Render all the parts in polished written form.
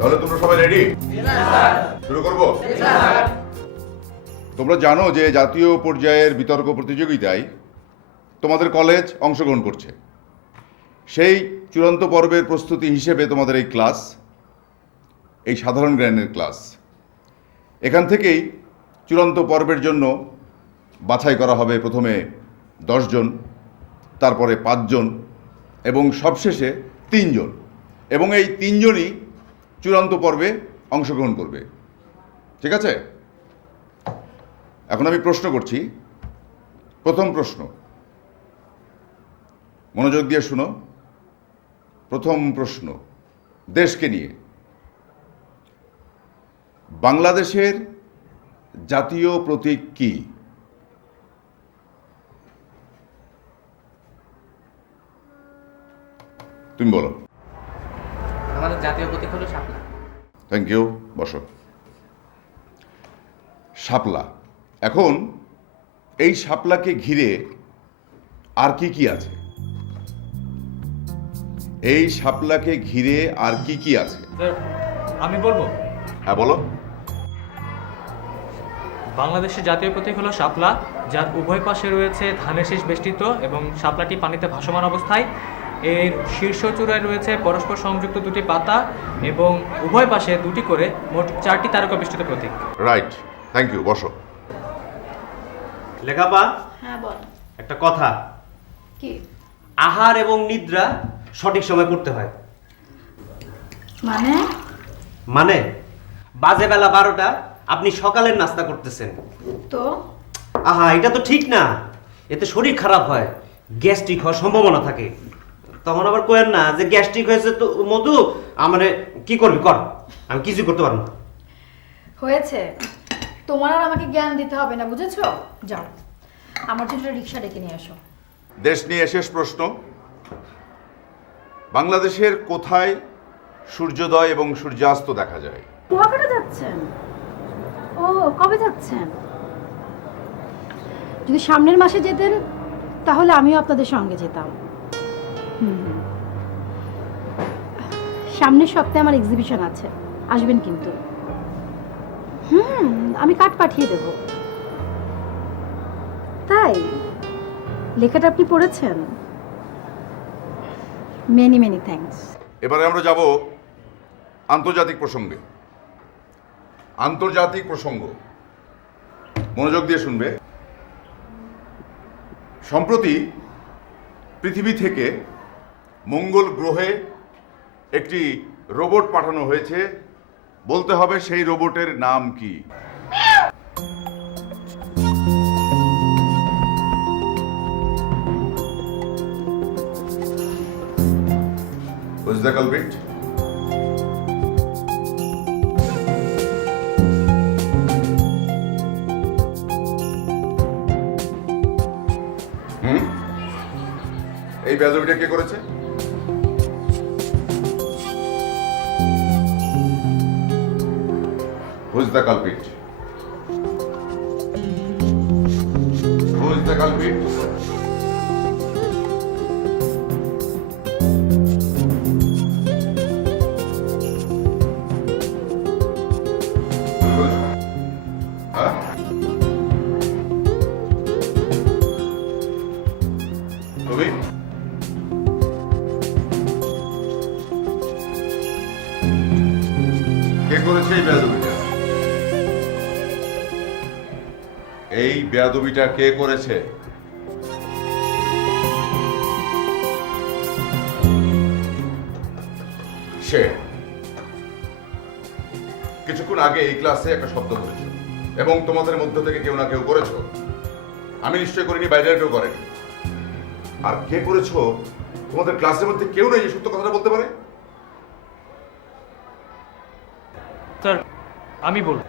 তাহলে তোমরা সবাই রেডি? শুরু করবো? তোমরা জানো যে জাতীয় পর্যায়ের বিতর্ক প্রতিযোগিতায় তোমাদের কলেজ অংশগ্রহণ করছে। সেই চূড়ান্ত পর্বের প্রস্তুতি হিসেবে তোমাদের এই ক্লাস, এই সাধারণ জ্ঞানের ক্লাস, এখান থেকেই চূড়ান্ত পর্বের জন্য বাছাই করা হবে প্রথমে 10 জন, তারপরে 5 জন এবং সবশেষে 3 জন, এবং এই 3 জনই চূড়ান্ত পর্বে অংশগ্রহণ করবে। ঠিক আছে? এখন আমি প্রশ্ন করছি। প্রথম প্রশ্ন, মনোযোগ দিয়ে শুনো। প্রথম প্রশ্ন দেশকে নিয়ে। বাংলাদেশের জাতীয় প্রতীক কি? তুমি বলো। আমাদের জাতীয় প্রতীক হলো শাপলা। থ্যাংক ইউ, বসো। শাপলা। এখন এই শাপলাকে ঘিরে আর কি কি আছে? এই শাপলাকে ঘিরে আর কি কি আছে? আমি বলবো। হ্যাঁ বলো। বাংলাদেশের জাতীয় প্রতীক হলো শাপলা, যার উভয় পাশে রয়েছে ধানের শীষ বেষ্টিত এবং শাপলাটি পানিতে ভাসমান অবস্থায়। এর শীর্ষ চূড়ায় রয়েছে পরস্পর সংযুক্ত দুটি পাতা এবং উভয় পাশে দুটি করে মোট 4টি তারকা বেষ্টিত প্রতীক। রাইট, থ্যাংক ইউ, বসো। লেখাপা, হ্যাঁ বল। একটা কথা। কি? আহার এবং নিদ্রা সঠিক সময় করতে হয়। মানে? মানে বাজে বেলা 12টা, আপনি সকালের নাস্তা করতেছেন। তো আহা, এটা তো ঠিক না। এতে শরীর খারাপ হয়, গ্যাস্ট্রিক হওয়ার সম্ভাবনা থাকে। তখন আবার কোয়েন না যে গ্যাস্ট্রিক হয়েছে তো মধু আমারে কি করবি কর, আমি কিছু করতে পারবো না। হয়েছে, তোমার আর আমাকে জ্ঞান দিতে হবে না, বুঝেছো? যাও, আমার জন্য রিক্সা ডেকে নিয়ে আসো। দেশ নিয়ে শেষ প্রশ্ন। বাংলাদেশের কোথায় সূর্যোদয় এবং সূর্যাস্ত দেখা যায়? কুয়াকাটা যাচ্ছেন? ও, কবে যাচ্ছেন? যদি সামনের মাসে যেতেন তাহলে আমিও আপনাদের সঙ্গে যেতাম। সামনের সপ্তাহে আমার এক্সিবিশন আছে, আসবেন কিন্তু। আমি কার্ড পাঠিয়ে দেব। তাই লেখাটা আপনি পড়েছেন? Many many thanks. এবারে আমরা যাব আন্তর্জাতিক প্রসঙ্গে। আন্তর্জাতিক প্রসঙ্গ, মনোযোগ দিয়ে শুনবে। সম্প্রতি পৃথিবী থেকে মঙ্গল গ্রহে একটি রোবট পাঠানো হয়েছে। বলতে হবে সেই রোবটের নাম কি? Who is the culprit? এই বেয়াদবিটা কে করেছে? Who is the culprit? Who is the culprit? হ্যাঁ? তুমি? কে করেছে এই বেয়াদবিটা? এই বেয়াদবিটা কে করেছে? সে কিছুক্ষণ আগে এই ক্লাসে একটা শব্দ করেছে এবং তোমাদের মধ্য থেকে কেউ না কেউ করেছো। আমি নিশ্চয় করিনি, বাইরের কেউ করেনি। আর কে করেছো তোমাদের ক্লাসের মধ্যে কেউ নেই যে সত্য কথাটা বলতে পারে? স্যার, আমি বলবো।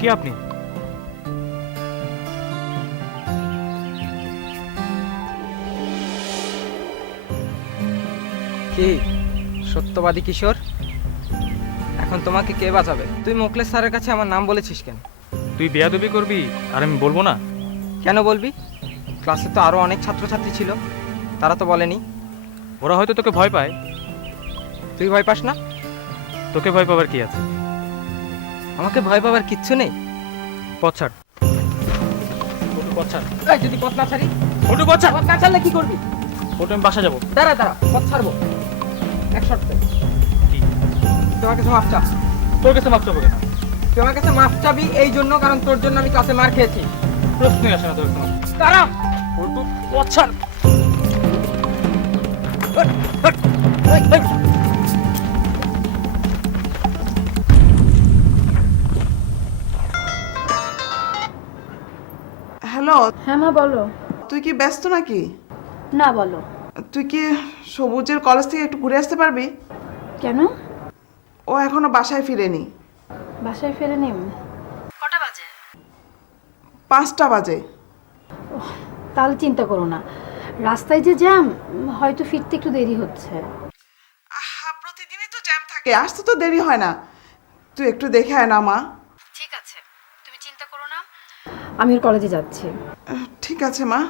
কে আপনি? কে? সত্যবাদী কিশোর, এখন তোমাকে কে বাঁচাবে? তুই মোকলেশ স্যারের কাছে আমার নাম বলেছিস কেন? তুই বেয়াদবি করবি আর আমি বলবো না? কেন বলবি? ক্লাসে তো আরো অনেক ছাত্রছাত্রী ছিল, তারা তো বলেনি। ওরা হয়তো তোকে ভয় পায়। তুই ভয় পাস না? তোকে ভয় পাবার কি আছে? আমাকে ভয় পাবার কিচ্ছু নেই। পথ ছাড়। পথ ছাড়। এই, যদি পথ না ছাড়ি? ওটু পথ ছাড়। পথ না ছাড়লে কি করবি? ওটু আমি বাসা যাবো। দাঁড়া দাঁড়া, পথ ছাড়বো এক শর্তে। কি? তোমার কাছে মাফ চা। তোর কাছে মাপ চাবো কেন? তুই আমার কাছে মাফ চাবি এই জন্য কারণ তোর জন্য আমি ক্লাসে মার খেয়েছি। প্রশ্নই আসে না তোর কাছে। দাঁড়া। ওটু পথ ছাড়। হ্যালো, হ্যাঁ মা বলো। তুই কি ব্যস্ত নাকি? না বলো। তুই কি সবুজের কলেজ থেকে একটু ঘুরে আসতে পারবি? কেন? ও এখনো বাসায় ফিরেনি। বাসায় ফেরে নিম? কটা বাজে? 5টা বাজে। তাহলে চিন্তা করো না, রাস্তায় যে জ্যাম, হয়তো ফিরতে একটু দেরি হচ্ছে। প্রতিদিনই তো জ্যাম থাকে, আসতে তো দেরি হয় না। তুই একটু দেখে আয় না মা। ঠিক আছে, তুমি চিন্তা করো না, আমি ওর কলেজে যাচ্ছি। ঠিক আছে মা।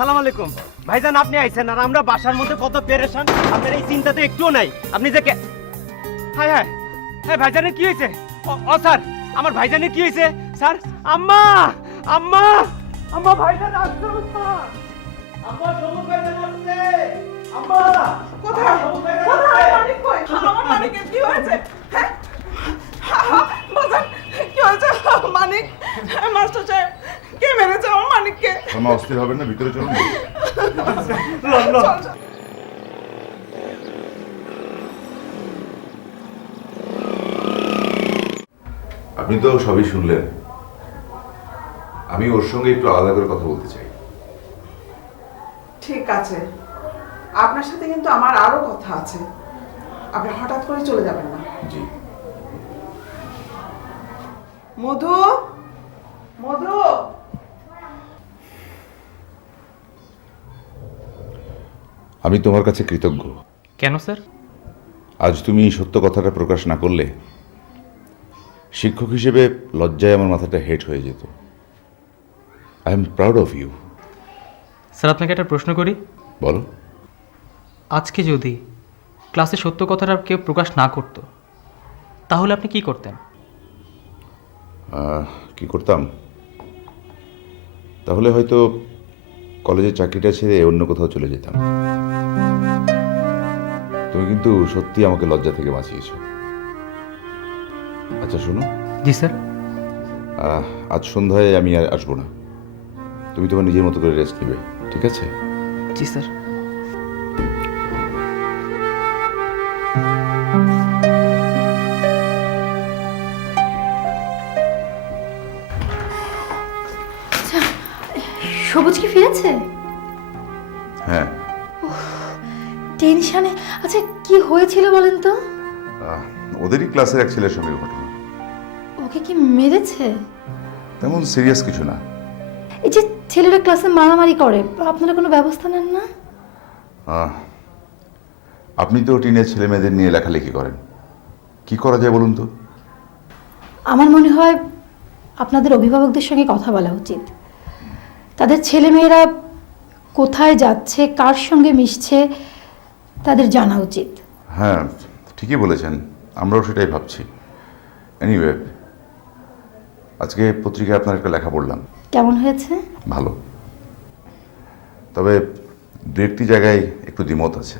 সালাম আলাইকুম ভাইজান, আপনি আইছেন আর আমরা বাসার মধ্যে কত পেরেশান, আপনার এই চিন্তা তো একটুও নাই। আপনি যে হায় হায় হ্যাঁ, ভাইজানের কি হয়েছে? ও স্যার, আমার ভাইজানের কি হয়েছে স্যার? আম্মা আম্মা আম্মা, ভাইজান আসছে। আম্মা সবুজ ভাইজান আসছে। আম্মা কোথায়? কোথায় মানিক কই? আমার মানিকের কি হয়েছে? হ্যাঁ? বাজান, কি হয়েছে? মানিক, মাস্টার সাহেব, কে মেরেছে আমার মানিককে? আমার অস্থির হবেন না, ভিতরে চলুন। চল, চল। আপনি তো সবই শুনলেন। আমি ওর সঙ্গে একটু আলাদা করে কথা বলতে চাই। ঠিক আছে, আপনার সাথে কিন্তু আমার আরো কথা আছে। আপনি হঠাৎ করে চলে যাবেন না। জি। মধু, মধু, আমি তোমার কাছে কৃতজ্ঞ। কেন স্যার? আজ তুমি সত্য কথাটা প্রকাশ না করলে শিক্ষক হিসেবে লজ্জায় আমার মাথাটা হেট হয়ে যেত। I am proud of you. Sir, আপনাকে একটা প্রশ্ন করি। বলো। আজকে যদি ক্লাসে সত্য কথাটা কেউ প্রকাশ না করতো, তাহলে আপনি কি করতেন? কি করতাম? তাহলে হয়তো কলেজের চাকরিটা ছেড়ে অন্য কোথাও চলে যেতাম। তুমি কিন্তু সত্যি আমাকে লজ্জা থেকে বাঁচিয়েছো। আচ্ছা শোনো। জি স্যার। আজ সন্ধ্যায় আমি আর আসবো না। তুমি তোমার নিজের মতো করে রেস্ট নেবে, ঠিক আছে? জি স্যার। সবুজ কি ফিরেছে? হ্যাঁ। টেনশনে। আচ্ছা, কি হয়েছিল বলেন তো? ওদেরই ক্লাসের এক ছেলের সঙ্গে ঘটনা। ওকে কি মেরেছে? তেমন সিরিয়াস কিছু না। এই যে ছেলেরা ক্লাসে মারামারি করে, আপনারা কোনো ব্যবস্থা নেন না? আপনি তো টিনের ছেলে মেয়েদের নিয়ে লেখালেখি করেন, কি করা যায় বলুন তো? আমার মনে হয় আপনাদের অভিভাবকদের সঙ্গে কথা বলা উচিত। তাদের ছেলেমেয়েরা কোথায় যাচ্ছে, কার সঙ্গে মিশছে, তাদের জানা উচিত। হ্যাঁ, ঠিকই বলেছেন, আমরাও সেটাই ভাবছি। এনিওয়ে, আজকে পত্রিকায় আপনার একটা লেখা পড়লাম। কেমন হয়েছে? ভালো, তবে দু একটি জায়গায় একটু দ্বিমত আছে।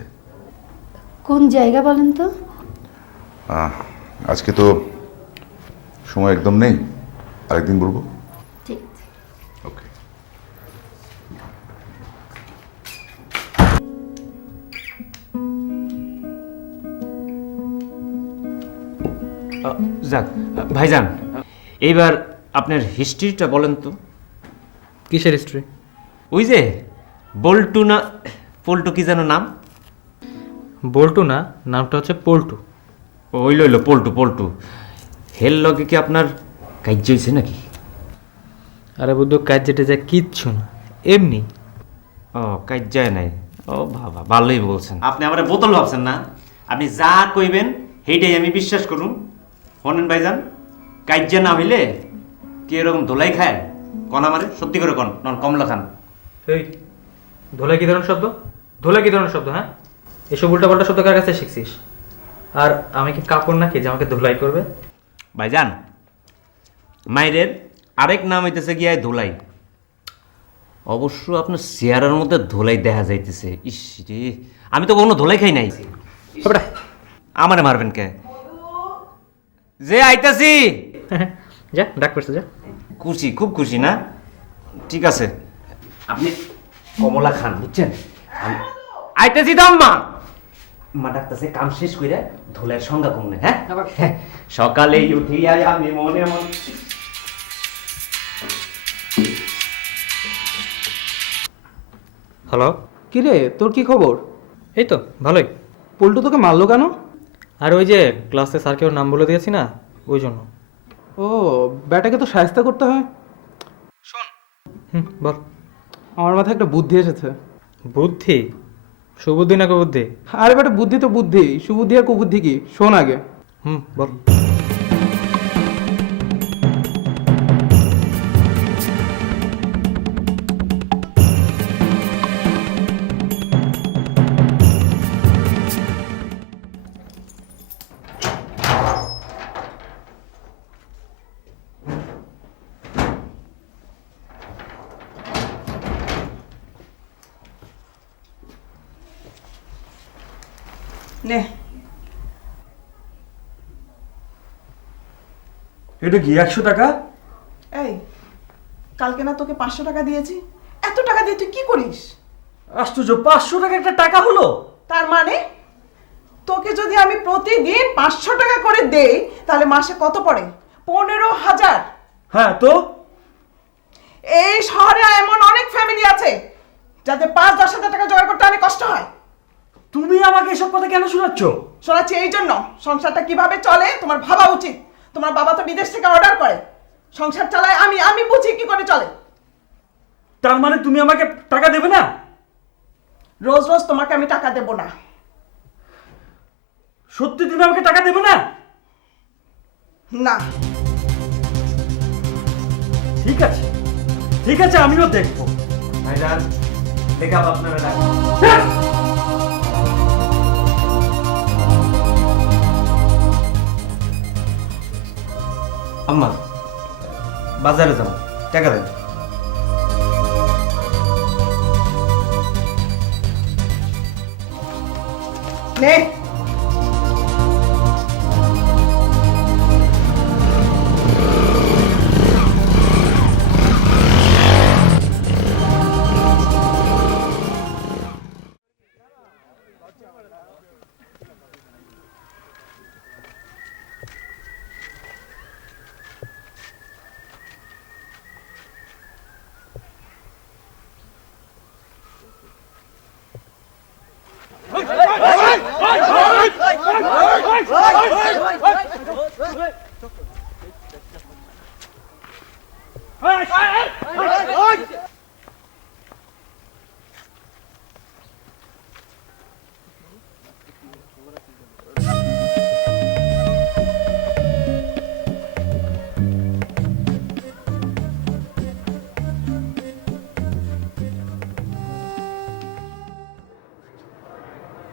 কোন জায়গা বলেন তো? আজকে তো সময় একদম নেই, আরেকদিন বলবো। ঠিক আছে। ওকে। যাক ভাইজান, এইবার আপনার হিস্ট্রিটা বলেন তো। কিসের হিস্ট্রি? ওই যে বল্টু না পল্টু কি যেন নাম? বল্টু না, নামটা হচ্ছে পল্টু। ওই লইলো পল্টু পল্টু। হেল লগে কি আপনার কাজ হয়েছে নাকি? আরে বুদ্ধ, কাজ যেটা যায় কিচ্ছু না, এমনি। ও কাজ যায় নাই? ও বাবা, ভালোই বলছেন। আপনি আমার বোতল ভাবছেন না? আপনি যা কইবেন সেইটাই আমি বিশ্বাস করুন। শোনেন ভাইজান, কাজ্যা না হইলে কি এরকম ধোলাই খায়? কন আমারে সত্যি করে কন, নন কমলা খান। এই ধোলাই কি ধরনের শব্দ? ধোলাই কি ধরনের শব্দ? হ্যাঁ, এসব উল্টাপাল্টা শব্দ কার কাছে শিখছিস? আর আমি কি কাপড় নাকি যে আমাকে ধোলাই করবে? ভাইজান, মাইরের আরেক নাম হইতেছে গিয়া ধোলাই। অবশ্য আপনার চেয়ারের মধ্যে ধোলাই দেখা যাইতেছে। ইস রে, আমি তো কোনো ধোলাই খাই নাই। আমারে মারবেন কে? যে আইতাছি। যা, ডাক পড়ছে, যা। খুশি, খুব খুশি না? ঠিক আছে, আপনি কমলা খান, বুঝছেন? আইতাছি তো আম্মা। মা ডাকতেছে, কাম শেষ কইরা ধোলাইয়ের সংজ্ঞা কমনে। হ্যাঁ, সকালে উঠিয়া আমি মনে মনে। হ্যালো, কিরে, তোর কি খবর? এই তো ভালোই। পল্টু তোকে মারলো কেন? আর ওই যে ক্লাসে স্যারকে ওর নাম বলে দিয়েছি না, ওই জন্য। ও, ব্যাটাকে তো সাহায্য করতে হয়। বল। আমার মাথায় একটা বুদ্ধি এসেছে। বুদ্ধি? সুবুদ্ধি না কুবুদ্ধি? আরে বেটা, বুদ্ধি তো বুদ্ধি, সুবুদ্ধি আর কুবুদ্ধি কি, শোন আগে। বল। নে, এটা কি 100 টাকা? এই কালকে না তোকে 500 টাকা দিয়েছি, এত টাকা দিয়ে তুই কি করিস? আশ্চর্য, 500 টাকা একটা টাকা হলো? তার মানে তোকে যদি আমি প্রতিদিন 500 টাকা করে দেই তাহলে মাসে কত পড়ে? 15,000। হ্যাঁ তো এই শহরে এমন অনেক ফ্যামিলি আছে যাদের 5-10 হাজার টাকা জোগাড় করতে অনেক কষ্ট হয়। তুমি আমাকে এসব কথা কেন শোনাচ্ছ? শোনাচ্ছি এই জন্য, সংসারটা কিভাবে চলে তোমার ভাবা উচিত। তোমার বাবা তো বিদেশ থেকে অর্ডার করে, সংসার চালায় আমি বুঝি কি করে চলে। তার মানে তুমি আমাকে টাকা দেবে না? রোজ রোজ তোমাকে আমি টাকা দেব না। সত্যি তুমি আমাকে টাকা দেবে না? না। ঠিক আছে, ঠিক আছে, আমিও দেখবো। ভাইজান, দেখাব আপনারা ডাক। আম্মা, বাজারে যাও, টাকা দেন। নে,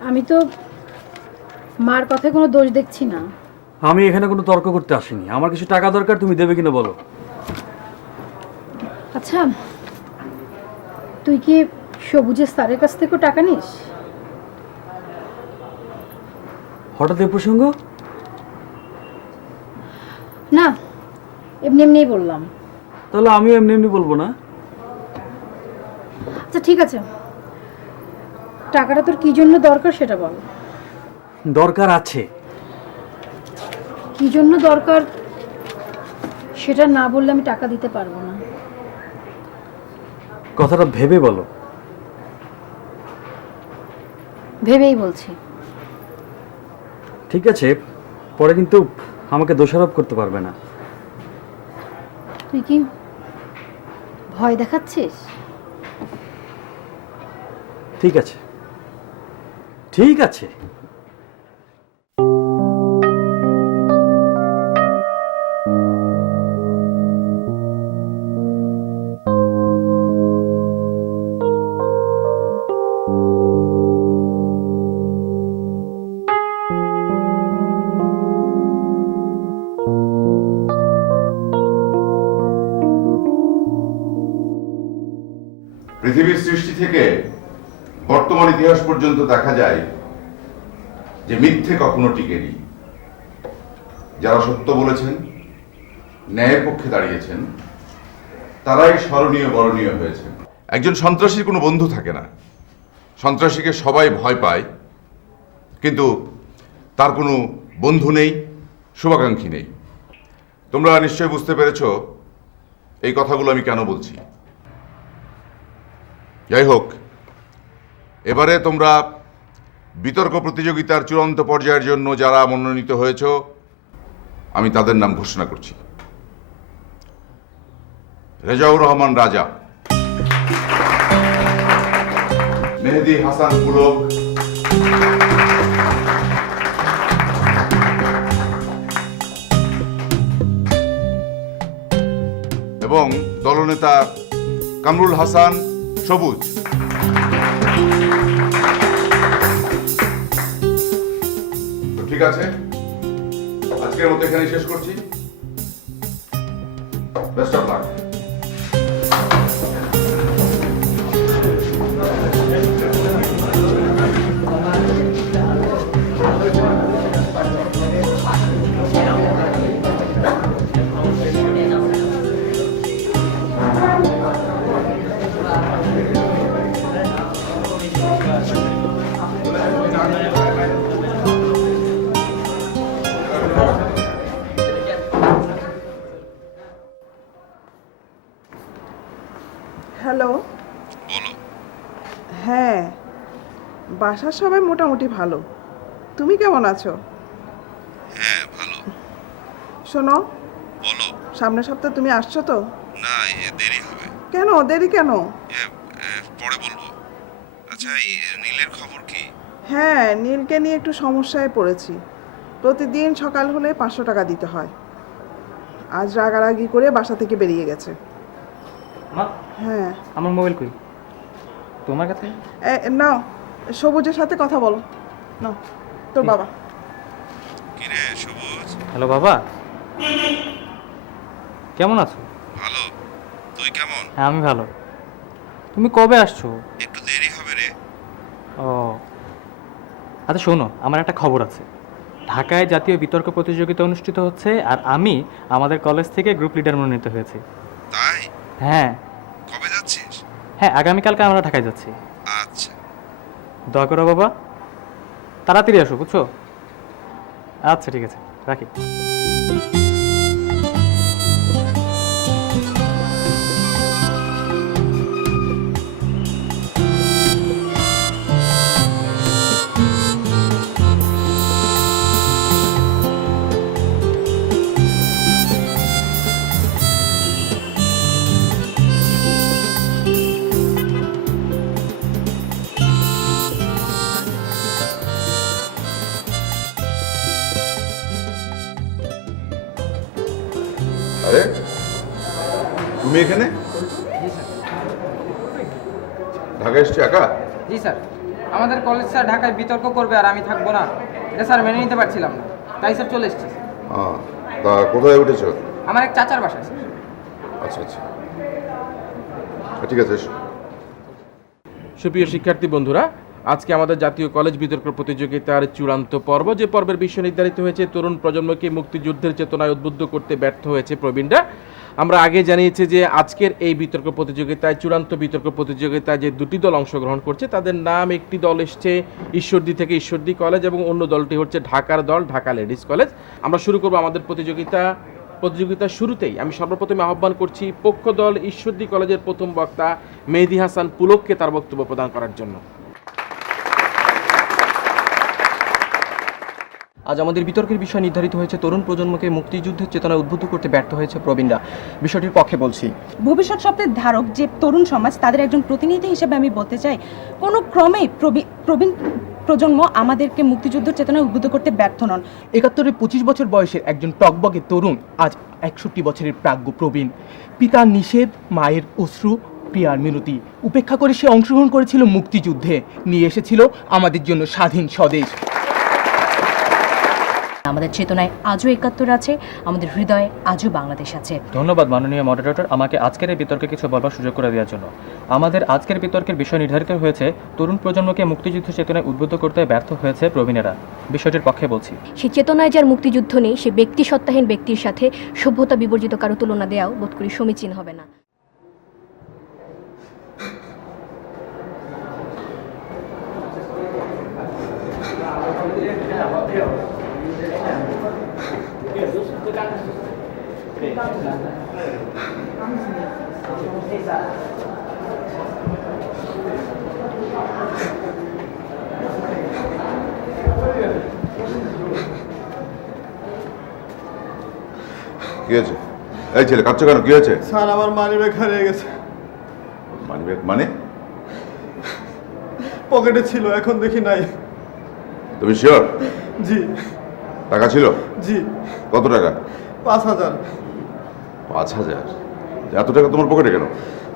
আমি তো মার কথায় কোনো দোষ দেখছি না। আমি এখানে কোনো তর্ক করতে আসিনি। আমার কিছু টাকা দরকার, তুমি দেবে কিনা বলো। আচ্ছা, তুই কি সবুজের স্যারের কাছ থেকেও টাকা নিস? হঠাৎ এই প্রসঙ্গ? না, এমনি এমনিই বললাম। তাহলে আমিও এমনি এমনি বলবো না। আচ্ছা ঠিক আছে, টাকাটা তোর কি জন্য দরকার সেটা বল। দরকার আছে। কি জন্য দরকার সেটা না বললে আমি টাকা দিতে পারবো না। কথাটা ভেবে বলো। ভেবেই বলছি। ঠিক আছে, পরে কিন্তু আমাকে দোষারোপ করতে পারবে না। তুই কি ভয় দেখাচ্ছিস? ঠিক আছে, ঠিক আছে। পৃথিবীর সৃষ্টি থেকে বর্তমান ইতিহাস পর্যন্ত দেখা যায় যে মিথ্যে কখনো টিকেনি। যারা সত্য বলেছেন, ন্যায়ের পক্ষে দাঁড়িয়েছেন, তারাই স্মরণীয় বরণীয় হয়েছেন। একজন সন্ত্রাসীর কোনো বন্ধু থাকে না। সন্ত্রাসীকে সবাই ভয় পায়, কিন্তু তার কোনো বন্ধু নেই, শুভাকাঙ্ক্ষী নেই। তোমরা নিশ্চয়ই বুঝতে পেরেছো এই কথাগুলো আমি কেন বলছি। যাই হোক, এবারে তোমরা বিতর্ক প্রতিযোগিতার চূড়ান্ত পর্যায়ের জন্য যারা মনোনীত হয়েছ, আমি তাদের নাম ঘোষণা করছি। রেজাউর রহমান রাজা, মেহেদি হাসান পুলক, এবং দলনেতা কামরুল হাসান সবুজ। ঠিক আছে, আজকের মতো এখানেই শেষ করছি। Best of luck. হ্যালো। হ্যাঁ, বাসার সবাই মোটামুটি ভালো। তুমি কেমন আছো? হ্যাঁ, ভালো। শোনো, বলো। সামনের সপ্তাহে তুমি আসছো তো? না, দেরি হবে। কেন দেরি কেন? পরে বলবো। আচ্ছা, নীলের খবর কি? হ্যাঁ, নীলকে নিয়ে একটু সমস্যায় পড়েছি। প্রতিদিন সকাল হলে 500 টাকা দিতে হয়। আজ রাগারাগি করে বাসা থেকে বেরিয়ে গেছে। মা, হ্যাঁ। আমার মোবাইল কই? তোমার কাছে? নাও, সবুজের সাথে কথা বলো। নাও, তোর বাবা। কি রে সবুজ? হ্যালো বাবা, কেমন আছো? ভালো। তুই কেমন? হ্যাঁ, আমি ভালো। তুমি কবে আসছো? একটু দেরি হবে রে। ও আচ্ছা, শোনো, আমার একটা খবর আছে। ঢাকায় জাতীয় বিতর্ক প্রতিযোগিতা অনুষ্ঠিত হচ্ছে, আর আমি আমাদের কলেজ থেকে গ্রুপ লিডার মনোনীত হয়েছি। তাই? হ্যাঁ। কবে যাচ্ছিস? হ্যাঁ, আগামীকালকে আমরা ঢাকায় যাচ্ছি। আচ্ছা। দয়া করো বাবা, তাড়াতাড়ি আসো, বুঝছো? আচ্ছা, ঠিক আছে, রাখি। আরে, তুমি এখানে? ঢাকা এসছো একা? জি স্যার, আমাদের কলেজ স্যার ঢাকায় বিতর্ক করবে আর আমি থাকবো না, এটা স্যার মেনে নিতে পারছিলাম না, তাই স্যার চলে এসেছি। তা কোথায় উঠেছো? আমার এক চাচার বাসায় স্যার। আচ্ছা আচ্ছা, ঠিক আছে। সুপ্রিয় শিক্ষার্থী বন্ধুরা, আজকে আমাদের জাতীয় কলেজ বিতর্ক প্রতিযোগিতার চূড়ান্ত পর্ব, যে পর্বের বিষয় নির্ধারিত হয়েছে তরুণ প্রজন্মকে মুক্তিযুদ্ধের চেতনায় উদ্বুদ্ধ করতে ব্যর্থ হয়েছে প্রবীণরা। আমরা আগে জানিয়েছি যে আজকের এই বিতর্ক প্রতিযোগিতায়, চূড়ান্ত বিতর্ক প্রতিযোগিতায় যে দুটি দল অংশগ্রহণ করছে তাদের নাম, একটি দল এসছে ঈশ্বরদী থেকে, ঈশ্বরদী কলেজ, এবং অন্য দলটি হচ্ছে ঢাকার দল, ঢাকা লেডিস কলেজ। আমরা শুরু করব আমাদের প্রতিযোগিতার শুরুতেই আমি সর্বপ্রথমে আহ্বান করছি পক্ষ দল ঈশ্বরদী কলেজের প্রথম বক্তা মেহেদী হাসান পুলককে তার বক্তব্য প্রদান করার জন্য। আজ আমাদের বিতর্কের বিষয় নির্ধারিত হয়েছে তরুণ প্রজন্মকে মুক্তিযুদ্ধের চেতনায় উদ্বুদ্ধ করতে ব্যর্থ হয়েছে প্রবীণরা। বিষয়টির পক্ষে বলছি। ভবিষ্যৎ স্বপ্নের ধারক যে তরুণ সমাজ, তাদের একজন প্রতিনিধি হিসেবে আমি বলতে চাই, কোনো ক্রমেই প্রবীণ প্রজন্ম আমাদেরকে মুক্তিযুদ্ধের চেতনায় উদ্বুদ্ধ করতে ব্যর্থ নন। ৭১-এ ২৫ বছর বয়সের একজন টকবগে তরুণ আজ ৬১ বছরের প্রাজ্ঞ প্রবীণ। পিতার নিষেধ, মায়ের অশ্রু, প্রিয়ার মিনতি উপেক্ষা করে সে অংশগ্রহণ করেছিল মুক্তিযুদ্ধে, নিয়ে এসেছিল আমাদের জন্য স্বাধীন স্বদেশ। আমাদের চেতনায় আজও ৭১ আছে, আমাদের হৃদয়ে আজও বাংলাদেশ আছে। ধন্যবাদ মাননীয় মডারেটর, আমাকে আজকের এই বিতর্কে কিছু বলবার সুযোগ করে দেওয়ার জন্য। আমাদের আজকের বিতর্কের বিষয় নির্ধারিত হয়েছে তরুণ প্রজন্মকে মুক্তিযুদ্ধ চেতনায় উদ্বুদ্ধ করতে ব্যর্থ হয়েছে প্রবীণেরা। বিষয়টির পক্ষে বলছি। সেই চেতনায় যার মুক্তিযুদ্ধ নেই, সে ব্যক্তি সত্তাহীন ব্যক্তির সাথে সভ্যতা বিবর্জিত কারো তুলনা দেওয়াও বোধ করি সমীচীন হবে না। কি হয়েছে? এই ছেলে কাঁদছো কেন? কি হয়েছে? স্যার, আমার মানি ব্যাগ হারিয়ে গেছে। মানি ব্যাগ মানে? পকেটে ছিল, এখন দেখি নাই। তুমি শিওর? জি। টাকা ছিল? জি। কত টাকা? ৫,০০০। ৫,০০০? এত টাকা তোমার পকেটে কেন?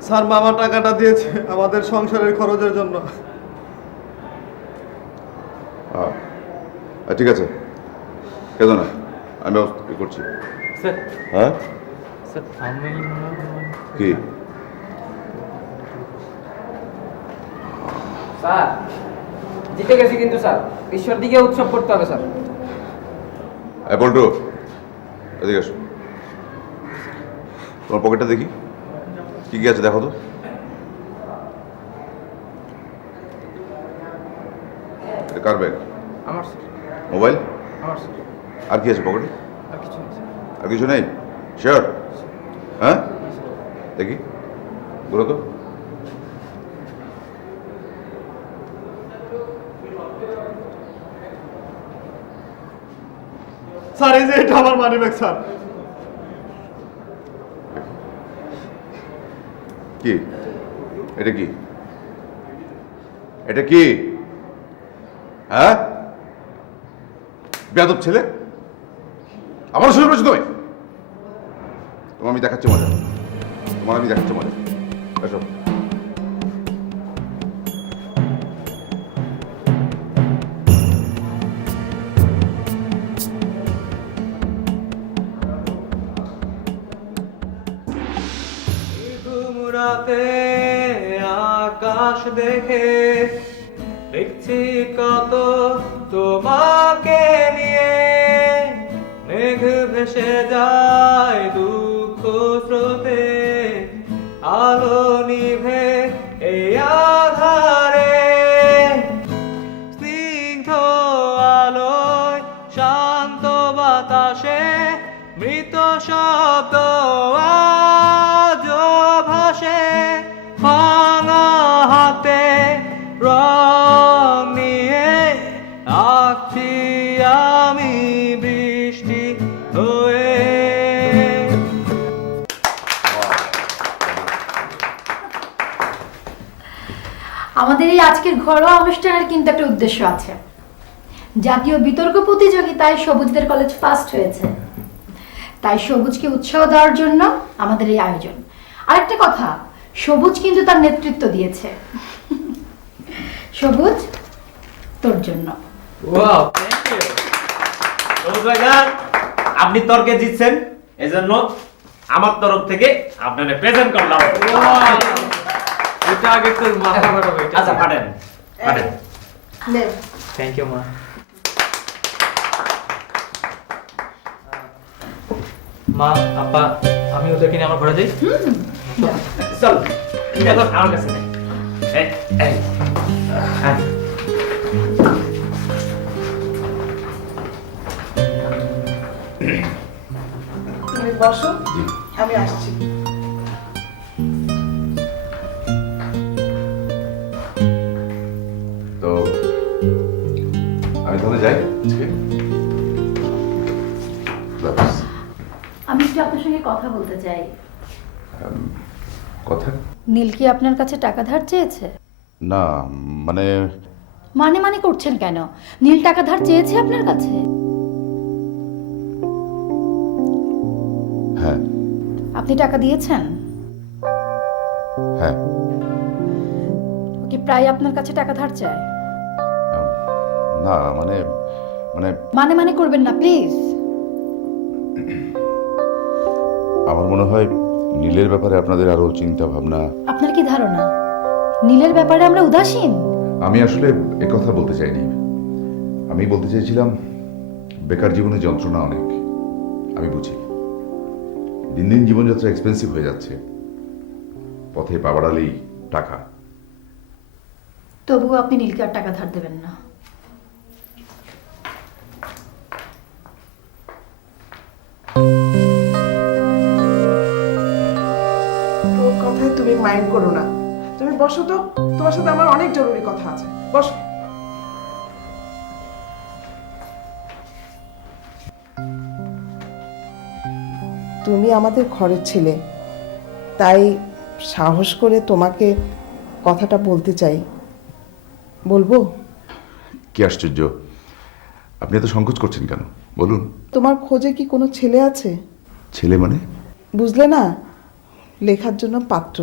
স্যার, মামা টাকাটা দিয়েছে আমাদের সংসারের খরচের জন্য। ঠিক আছে, কেন না, আমি ব্যবস্থা করছি। স্যার, হ্যাঁ স্যার আমি কি? স্যার জিতে গেছি কিন্তু স্যার, ঈশ্বর দিকে উৎসব করতে হবে স্যার। পল্টু, এদিকে আসো। তোমার পকেটটা দেখি কি কি আছে, দেখো তো। এটা কার ব্যাগ? আমার স্যার। মোবাইল? আমার স্যার। আর কি আছে পকেটে? আর কিছু নেই স্যার। আর কিছু নেই? শিওর? হ্যাঁ, দেখি বলো তো। স্যার, এই যে এটা আমার মানি ব্যাগ স্যার। কি এটা? কি এটা? কি? হ্যাঁ, বেয়াদব ছেলে, আমার শুরু করেছো তুমি। তোমার আমি দেখাচ্ছি মজা, তোমার আমি দেখাচ্ছি মজা। এসব রাতে আকাশ দেখে দেখছি কত তোমাকে নিয়ে, মেঘ ভেসে যায় দুঃখ স্রোতে, আলো নিভে এই আধারে, স্নিগ্ধ আলোয় শান্ত বাতাসে মৃত শব্দ আজ ভাসে, ভাঙা হাতে রং নিয়ে আঁকছি আমি বৃষ্টি হয়ে। আমাদের এই আজকের ঘরোয়া অনুষ্ঠানের কিন্তু একটা উদ্দেশ্য আছে। জাতীয় বিতর্ক প্রতিযোগিতায় সবুজদের কলেজ ফার্স্ট হয়েছে, তাই সবুজকে উৎসাহ দেওয়ার জন্য আমাদের এই আয়োজন। আরেকটা কথা, সবুজ কিন্তু তার নেতৃত্ব দিয়েছে। সবুজ, তোর জন্য। ওয়াও, থ্যাংক ইউ সবুজ ভাইজান, আপনি তর্কে জিতছেন, এজন্য আমার তরফ থেকে আপনাকে প্রেজেন্ট করলাম। এটা আগে তো মাথা ফাটাবো। আচ্ছা, পাঠান। নে থ্যাংক ইউ মা। মা, আপা, আমি ওদেরকে নিয়ে আমার ঘরে যাই। চল চলো আমার কাছে নে। এই, এই, আয়। তুমি বসো, আমি আসছি। তো আমি তাহলে যাই আজকে। ব্যাস। আমি একটু আপনার সঙ্গে কথা বলতে চাই। কথা? নীল কি আপনার কাছে টাকা ধার চেয়েছে? না, মানে মানে করছেন কেন? নীল টাকা ধার চেয়েছে আপনার কাছে? হ্যাঁ। আপনি টাকা দিয়েছেন? হ্যাঁ। ও কি প্রায় আপনার কাছে টাকা ধার চায়? না, মানে মানে করবেন না প্লিজ। আমার মনে হয় নীলের ব্যাপারে আপনাদের আরো চিন্তা ভাবনা। আপনার কি ধারণা নীলের ব্যাপারে আমরা উদাসীন? আমি আসলে কথা বলতে চাইনি। আমি বলতে চাইছিলাম বেকার জীবনে যন্ত্রণা অনেক, আমি বুঝি। দিন দিন জীবনযাত্রা এক্সপেন্সিভ হয়ে যাচ্ছে, পথে পা বাড়ালেই টাকা। তবুও আপনি নীলকে আর টাকা ধার দেবেন না। ওর কথায় তুমি মাইন্ড করো না। তুমি বসো তো, তোমার সাথে আমার অনেক জরুরি কথা আছে। বসো। তুমি আমাদের ঘরের ছেলে, তাই সাহস করে তোমাকে কথাটা বলতে চাই। বলবো? কি আশ্চর্য, আপনি এত সংকোচ করছেন কেন? বলুন। তোমার খোঁজে কি কোনো ছেলে আছে? ছেলে মানে? বুঝলে না, লেখার জন্য পাত্র।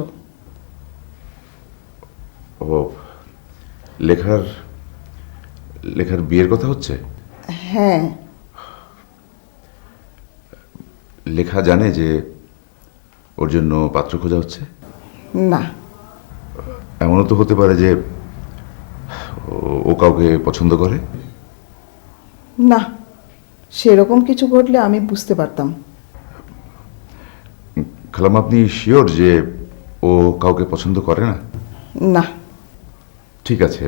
ও, লেখার বিয়ের কথা হচ্ছে? হ্যাঁ। লেখা জানে যে ওর জন্য পাত্র খোঁজা হচ্ছে? না। এমনও তো হতে পারে যে ও কাউকে পছন্দ করে। না, সেরকম কিছু ঘটলে আমি বুঝতে পারতাম। খালাম্মা, আপনি শিওর যে ও কাউকে পছন্দ করে না? না। ঠিক আছে,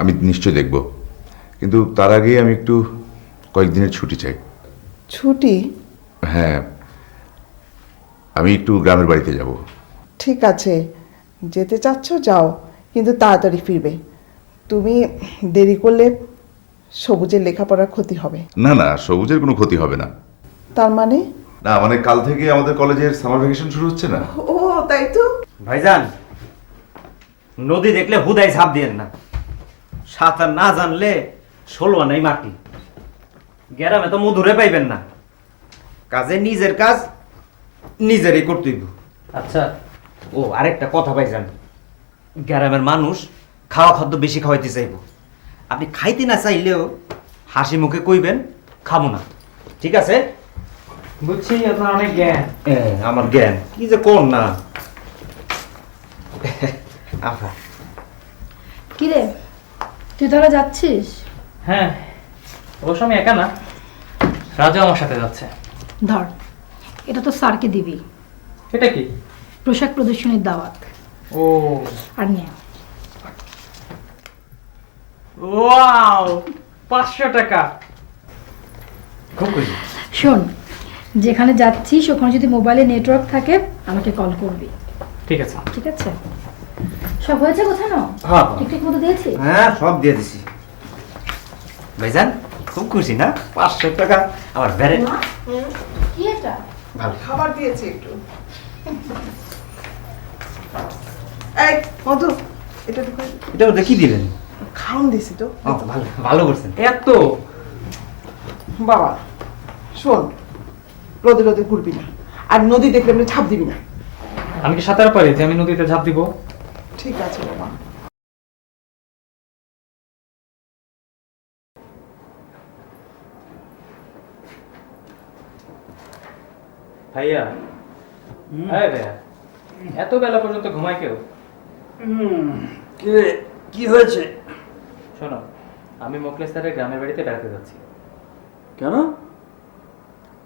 আমি নিশ্চয় দেখব, কিন্তু তার আগে আমি একটু কয়েকদিনের ছুটি চাই। ছুটি? হ্যাঁ, আমি একটু গ্রামের বাড়িতে যাব। ঠিক আছে, যেতে চাচ্ছ যাও, কিন্তু তাড়াতাড়ি ফিরবে। তুমি দেরি করলে সবুজের লেখাপড়ার ক্ষতি হবে। না না, সবুজের কোনো ক্ষতি হবে না। তার মানে? না মানে কাল থেকে আমাদের কলেজের সামার ভ্যাকেশন শুরু হচ্ছে না। ও তাই তো। ভাইজান, নদী দেখলে হুদাই ঝাঁপ দিয়েন না। সাঁতার না জানলে 16 আনাই মাটি। গ্রামে তো মধুরে পাইবেন না। কাজে নিজের কাজ নিজেরই করতে হইব। আচ্ছা। ও আরেকটা কথা ভাইজান, গ্রামের মানুষ খাওয়া খাদ্য বেশি খাওয়াইতে চাইব। আপনি খাইতে না চাইলেও হাসি মুখে কইবেন খাবো না, ঠিক আছে? বুঝছি, আপনার অনেক জ্ঞান। আমার জ্ঞান কি যে কোন না। আফা, কিরে, তুই তাহলে যাচ্ছিস? হ্যাঁ, অবশ্য আমি একা না, রাজা আমার সাথে যাচ্ছে। ধর, এটা তো স্যারকে দিবি। এটা কি? পোশাক প্রদর্শনীর দাওয়াত। ও, আর নিয়ে ওয়াও, 500 টাকা। খুব খুশি। শোন, যেখানে যাচ্ছিস ওখানে যদি মোবাইলে নেটওয়ার্ক থাকে আমাকে কল করবি। ঠিক আছে। ঠিক আছে? সব হয়েছে কোথাও? হ্যাঁ ঠিকঠাক মতো দিয়েছি? হ্যাঁ, সব দিয়ে দিছি। ভাইজান খুব খুশি না? 500 টাকা আমার বেড়ে। কি এটা? ভালো খাবার দিয়েছি একটু। এই মধু, এটা ঢুকাই। এটা ওদের কি দিলেন? খাওন দিছি তো। ভালো ভালো করছেন। এত বাবা শোন, রোদে রোদে ঘুরবি না, আর নদী দেখলে এমনি ঝাঁপ দিবি না। আমি কি সাঁতার পারি যে আমি নদীতে ঝাঁপ দিব? ঠিক আছে বাবা। ভাইয়া, হ্যাঁ ভাইয়া, এত বেলা পর্যন্ত ঘুমায় কেউ? কি হয়েছে? শোনো, আমি মোকলেশ স্যারের গ্রামের বাড়িতে বেড়াতে যাচ্ছি। কেন?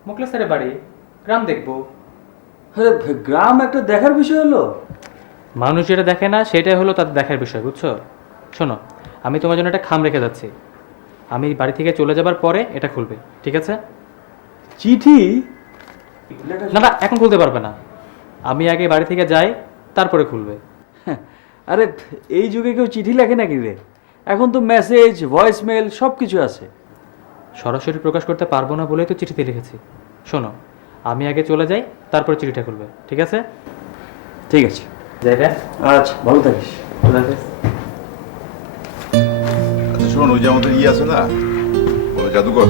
মোকলেশ স্যারের বাড়ি, গ্রাম দেখবো। আরে গ্রাম একটা দেখার বিষয় হলো? মানুষ যেটা দেখে না সেটাই হলো তাদের দেখার বিষয়, বুঝছো? শোনো, আমি তোমার জন্য একটা খাম রেখে যাচ্ছি। আমি বাড়ি থেকে চলে যাবার পরে এটা খুলবে, ঠিক আছে? চিঠি? না না, এখন খুলতে পারবে না। আমি আগে বাড়ি থেকে যাই, তারপরে খুলবে। আরে এই যুগে কেউ চিঠি লেখে নাকি রে? এখন তো মেসেজ, ভয়েসমেল সব কিছু আছে। সরাসরি প্রকাশ করতে পারবো না বলেই তো চিঠিতে লিখেছি। শোনো, আমি আগে চলে যাই, তারপরে চিঠিটা খুলবে, ঠিক আছে? ঠিক আছে, যাই রে। আচ্ছা, ভালো থাকিস। আচ্ছা শোন, ওই যে আমাদের ইয়ে আছে না, বলে জাদুঘর,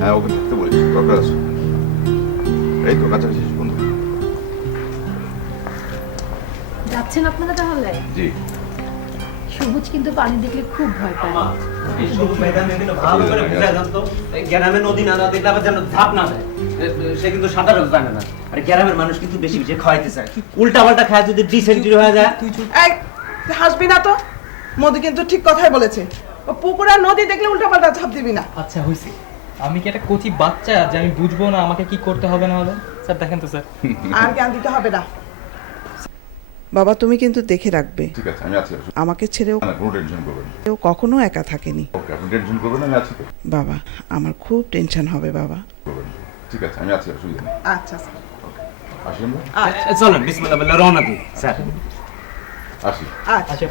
হ্যাঁ ওকে থাকতে বলিস, দরকার আছে। এই তো কাছাকাছি বন্ধু। যাচ্ছেন আপনারা তাহলে? জি। সবুজ কিন্তু পানি দেখলে খুব ভয় পায়। ভালো করে বুঝা জানতো গ্রামে নদী নালা দেখলে আবার যেন ধাপ না দেয়, সে কিন্তু সাঁতারও জানে না। আর গ্রামের মানুষ কিন্তু বেশি বেশি খাওয়াইতে চায়, উল্টা পাল্টা খায় যদি ডিসেন্ট্রি হয়ে যায়। এই হাসবি না তো, মধু কিন্তু ঠিক কথাই বলেছে। ও পুকুর আর নদী দেখলে উল্টাপাল্টা ঝাঁপ দিবি না। আচ্ছা হয়েছে, আমি কি একটা কচি বাচ্চা যে আমি বুঝবো না আমাকে কি করতে হবে না হবে? স্যার দেখেন তো স্যার। আর জ্ঞান দিতে হবে না বাবা, তুমি কিন্তু দেখে রাখবে। ঠিক আছে, আমি আছি। আমাকে ছেড়েও না, কোনো টেনশন করবেন না। কেউ কখনো একা থাকেনি। ওকে, আপনি টেনশন করবেন না, আমি আছি তো। বাবা, আমার খুব টেনশন হবে বাবা। করবেন না। ঠিক আছে, আমি আছি, অসুবিধা নেই। আচ্ছা স্যার, আসি আমরা? চলেন বিসমিল্লাহ বলে রওনা দিই স্যার। আসি। আচ্ছা।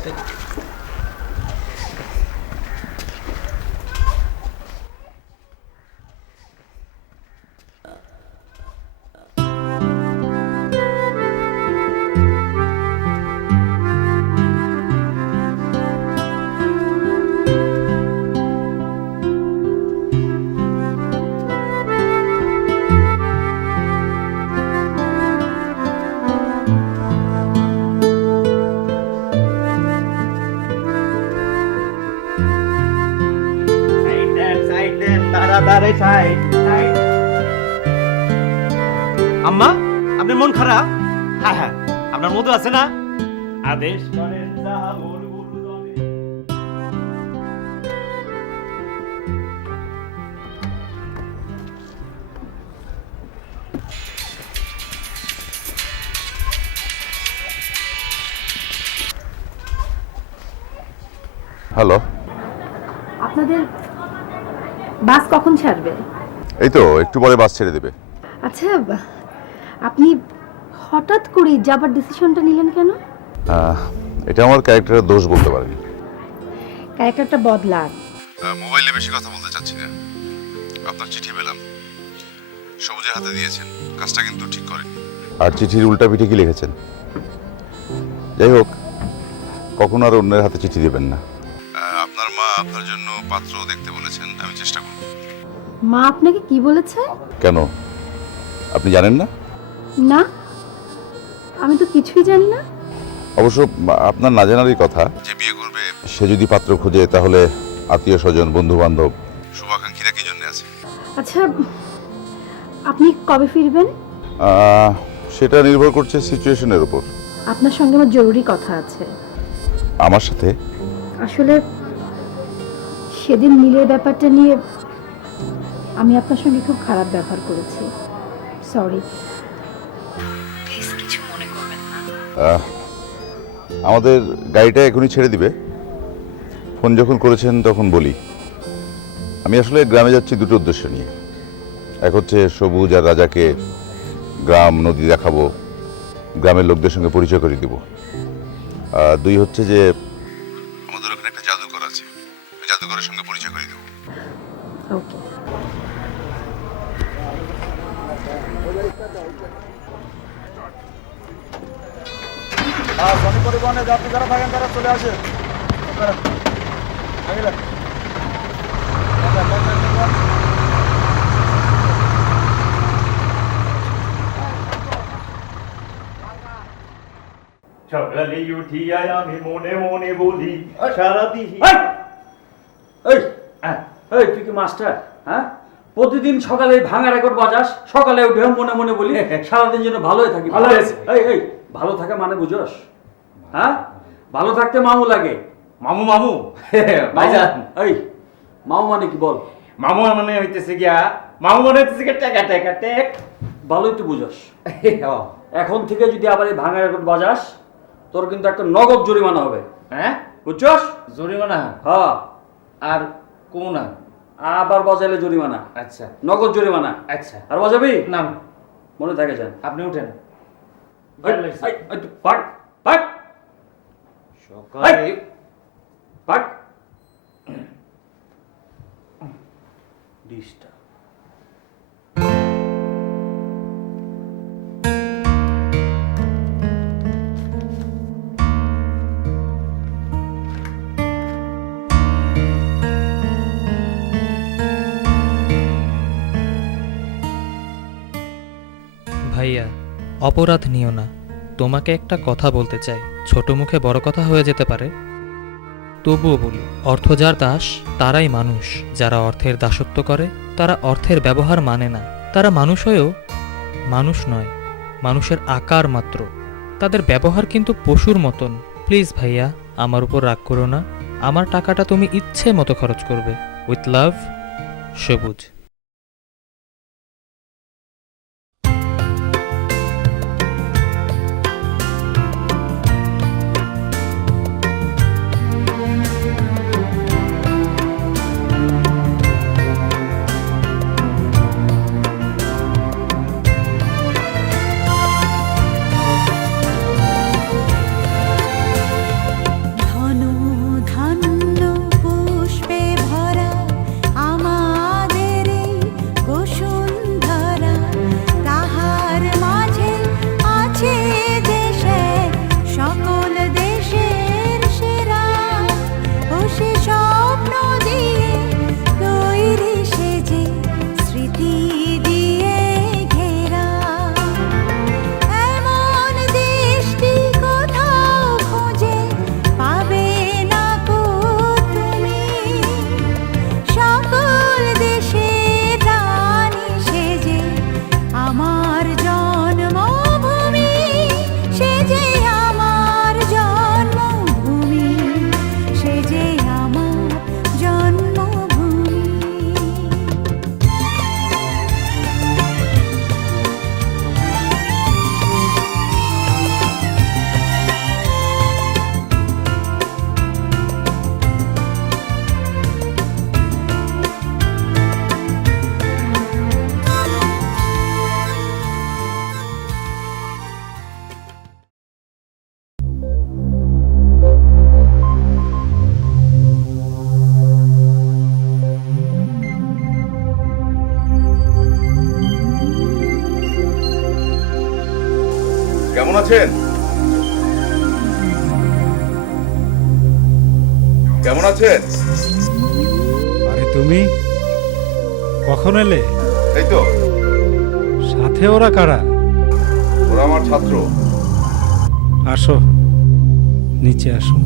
আম্মা, আপনার মন খারাপ? হ্যাঁ হ্যাঁ, আপনার মধু আছে না? আদেশ করেন যাহা মন বুঝনে। হ্যালো। আপনাদের বাস কখন ছাড়বে? এই তো একটু পরে বাস ছেড়ে দেবে। আচ্ছা, আপনি হঠাৎ করে যাবার ডিসিশনটা নিলেন কেন? এটা আমার ক্যারেক্টারের দোষ বলতে পারেন। ক্যারেক্টারটা বদলান। মোবাইলে বেশি কথা বলতে চাচ্ছি না। আপনার চিঠি পেলাম, সবুজের হাতে দিয়েছেন, কাজটা কিন্তু ঠিক করেন। আর চিঠির উল্টা পিঠে কি লিখেছেন? যাই হোক, কখনো আর অন্যের হাতে চিঠি দেবেন না। আপনার মা আপনার জন্য পাত্র দেখতে বলেছেন, আমি চেষ্টা করব। মা আপনাকে কি বলেছে? কেন, আপনি জানেন না? না, আমি তো কিছুই জানি না। অবশ্য আপনার না জানারই কথা। যে বিয়ে করবে সে যদি পাত্র খোঁজে, তাহলে আত্মীয় স্বজন, বন্ধু বান্ধব, শুভাকাঙ্ক্ষীরা কি জন্য আছে? আচ্ছা, আপনি কবে ফিরবেন? সেটা নির্ভর করছে সিচুয়েশনের উপর। আপনার সঙ্গে আমার জরুরি কথা আছে। আমার সাথে? আসলে সেদিন নীলের ব্যাপারটা নিয়ে আমি আপনার সঙ্গে খুব খারাপ ব্যবহার করেছি। সরি, প্লিজ কিছু মনে করবেন না। আমাদের গাড়িটা এখনই ছেড়ে দিবে। ফোন যখন করেছেন তখন বলি। আমি আসলে গ্রামে যাচ্ছি দুটো উদ্দেশ্য নিয়ে। এক হচ্ছে সবুজ আর রাজাকে গ্রাম নদী দেখাবো, গ্রামের লোকদের সঙ্গে পরিচয় করে দিব। দুই হচ্ছে যে আমাদের ওখানে একটা জাদুঘর আছে, ওই জাদুঘরের সঙ্গে পরিচয় করে দেবো। ওকে। পরিবহনে যাত্রী যারা থাকেন তারা চলে আসে। সকালে উঠিয়া আমি মনে মনে বলি সারাদিন। এই তুই কি মাস্টার? হ্যাঁ, প্রতিদিন সকালে ভাঙা রেকর্ড বাজাস, সকালে উঠে মনে মনে বলি সারাদিন যেন ভালোই থাকি। ভালো হয়েছে। এই ভালো থাকা মানে বুঝোস? হ্যাঁ, ভালো থাকতে মামু লাগে, মামু মামু ভাইজান এই মামু মানে কি বল? মামু মানে হইতেছে গিয়া, মামু মানে হইতেছে গিয়া টাকা টাকা টেক। ভালোই তো বুঝাস। এখন থেকে যদি আবার এই ভাঙা রেকর্ড বাজাস তোর কিন্তু একটা নগদ জরিমানা হবে। হ্যাঁ, বুঝছস? জরিমানা? হ্যাঁ। আর কোন না? আবার বাজাইলে জরিমানা। আচ্ছা, নগদ জরিমানা। আচ্ছা। আর বাজাবি না, মনে থাকে যান। আপনি উঠেন। পাট পাট সকালে পাট ডিস্টার্ব। ভাইয়া, অপরাধ নিও না। তোমাকে একটা কথা বলতে চাই, ছোট মুখে বড় কথা হয়ে যেতে পারে, তবুও বলি, অর্থ যার দাস তারাই মানুষ। যারা অর্থের দাসত্ব করে তারা অর্থের ব্যবহার মানে না। তারা মানুষ হয়েও মানুষ নয়, মানুষের আকার মাত্র। তাদের ব্যবহার কিন্তু পশুর মতন। প্লিজ ভাইয়া, আমার উপর রাগ করো না। আমার টাকাটা তুমি ইচ্ছে মতো খরচ করবে। উইথ লাভ, সবুজ। কেমন আছেন? কেমন আছেন? আরে তুমি কখন এলে? এই তো। সাথে ওরা কারা? ওরা আমার ছাত্র। আসো, নিচে আসো।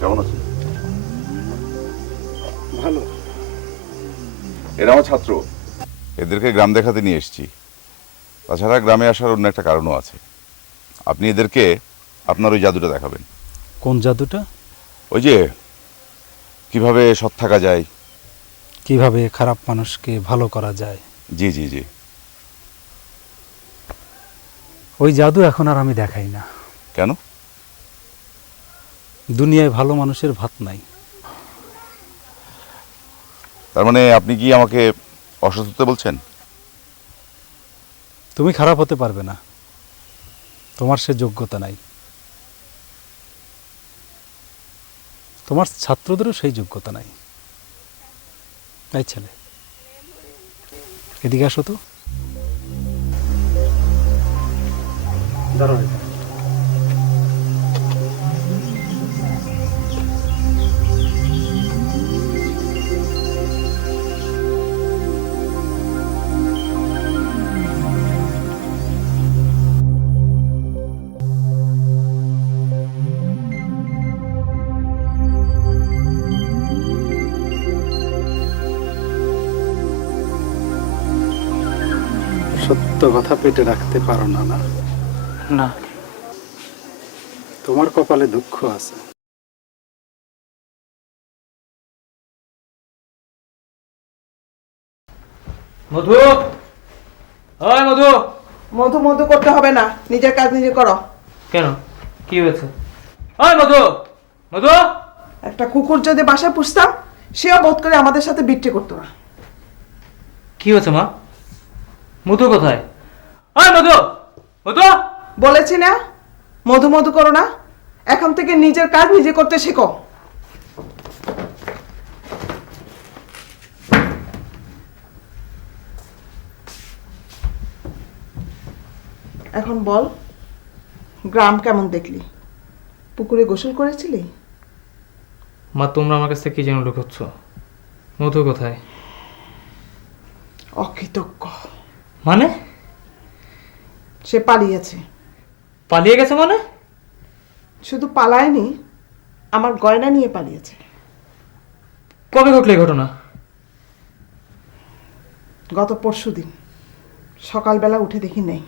কেমন আছেন? ভালো। এরা আমার ছাত্র। এদেরকে গ্রাম দেখাতে নিয়ে এসেছি। তাছাড়া গ্রামে আসার অন্য একটা কারণও আছে। আপনি এদেরকে আপনার ওই জাদুটা দেখাবেন। কোন জাদুটা? ওই যে কিভাবে সৎ থাকা যায়, কিভাবে খারাপ মানুষকে ভালো করা যায়। জি জি জি। ওই জাদু এখন আর আমি দেখাই না। কেন? দুনিয়ায় ভালো মানুষের ভাত নাই। তার মানে আপনি কি আমাকে অসুস্থ হতে বলছেন? তুমি খারাপ হতে পারবে না, তোমার সে যোগ্যতা নাই। তোমার ছাত্রদেরও সেই যোগ্যতা নাই। এই ছেলে, এদিকে আসো তো। দাঁড়াও। সত্য কথা পেটে রাখতে পারো না, না? না। তোমার কপালে দুঃখ আছে। মধু, ওই মধু। মধু মধু করতে হবে না, নিজের কাজ নিজে করো। কেন, কি হয়েছে? ওই মধু, মধু। একটা কুকুর যদি বাসায় পুষতাম, সেও বোধ করে আমাদের সাথে বিট্রে করতো না। কি হয়েছে মা? মধু কোথায়? ওই মধু, মধু। বলেছি না মধু মধু করো না, এখন থেকে নিজের কাজ নিজে করতে শেখো। এখন বল, গ্রাম কেমন দেখলি? পুকুরে গোসল করেছিলি? মা, তোমরা আমার কাছ থেকে কি যেন লুকোচ্ছ? মধু কোথায়? অকৃতজ্ঞ। মানে? সে পালিয়েছে। পালিয়ে গেছে মানে? শুধু পালায়নি, আমার গয়না নিয়ে পালিয়েছে। কবে ঘটলো এই ঘটনা? গত পরশুদিন সকালবেলা উঠে দেখি নেই।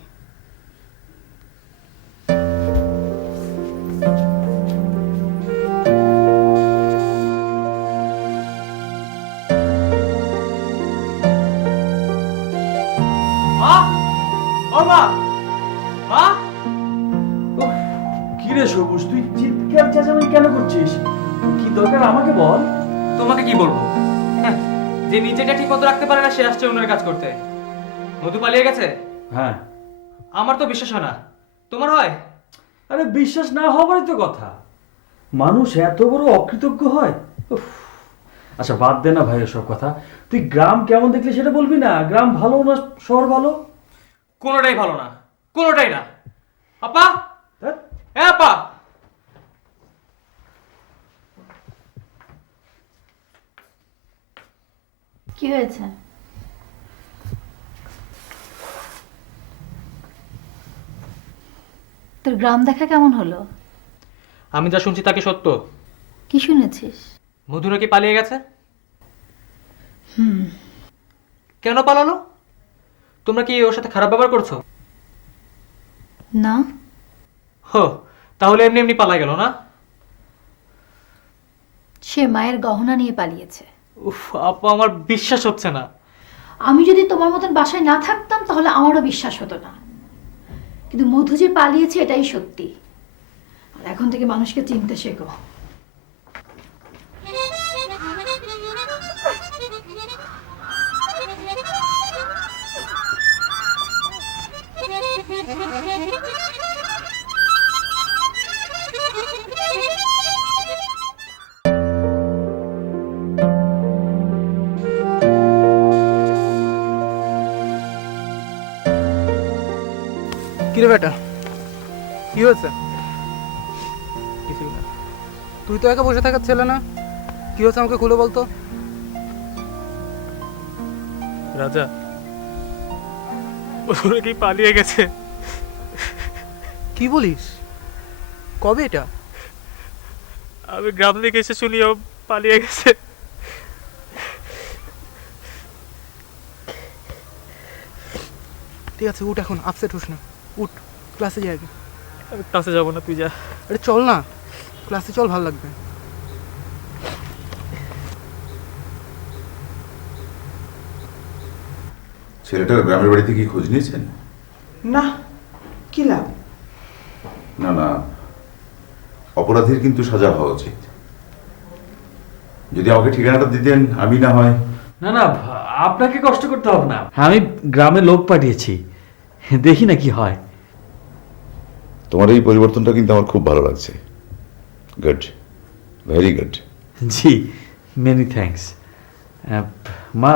মা, ও মা, মা। কি রে সবুজ, তুই চিৎকার চেঁচামেচি কেন করছিস? কি দরকার আমাকে বল। তোমাকে কি বলবো? হ্যাঁ, যে নিজেটা ঠিক মতো রাখতে পারে না সে আসছে অন্যের কাজ করতে। মধু পালিয়ে গেছে? হ্যাঁ। আমার তো বিশ্বাস হয় না, তোমার হয়? আরে বিশ্বাস না হবারই তো কথা। মানুষ এত বড় অকৃতজ্ঞ হয়? উফ। আচ্ছা বাদ দে না ভাই এসব কথা। তুই গ্রাম কেমন দেখলি সেটা বলবি না? গ্রাম ভালো না শহর ভালো? কোনোটাই ভালো না, কোনোটাই না। আপা, হ্যাঁ আপা। কি হয়েছে? তোর গ্রাম দেখা কেমন হলো? আমি যা শুনছি তাকে সত্য। কি শুনেছিস? মধু নাকি পালিয়ে গেছে। হুম। কেন পালালো? তোমরা কি ওর সাথে খারাপ ব্যবহার করছো? না। হো, তাহলে এমনি এমনি পালা গেল না? সে মায়ের গহনা নিয়ে পালিয়েছে। উফ আপা, আমার বিশ্বাস হচ্ছে না। আমি যদি তোমার মতন বাসায় না থাকতাম তাহলে আমারও বিশ্বাস হতো না, কিন্তু মধু যে পালিয়েছে এটাই সত্যি। আর এখন থেকে মানুষকে চিনতে শেখো। কিরে বেটা, কি হয়েছে? কিছুই না। তুই তো একা বসে থাকার ছেলে না, কি হয়েছে আমাকে খুলে বলতো। রাজা, মধু নাকি পালিয়ে গেছে। কি বলিস? কবে এটা? আমি গ্রাম থেকে এসে শুনিও পালিয়ে গেছে। ঠিক আছে উঠ, এখন আপসেট হোস না, উঠ ক্লাসে যাই আগে। আমি ক্লাসে যাবো না, তুই যা। আরে চল না, ক্লাসে চল, ভালো লাগবে। ছেলেটার গ্রামের বাড়িতে কি খোঁজ নিয়েছেন? না, কি লাভ? না না, অপরাধীর কিন্তু সাজা হওয়া উচিত। যদি আমাকে ঠিকানাটা দিতেন আমি না হয়। না না, আপনাকে কষ্ট করতে হবে না, আমি গ্রামে লোক পাঠিয়েছি, দেখি না কি হয়। তোমার এই পরিবর্তনটা কিন্তু আমার খুব ভালো লাগছে। Good, very good. জি, মেনি থ্যাঙ্কস। মা,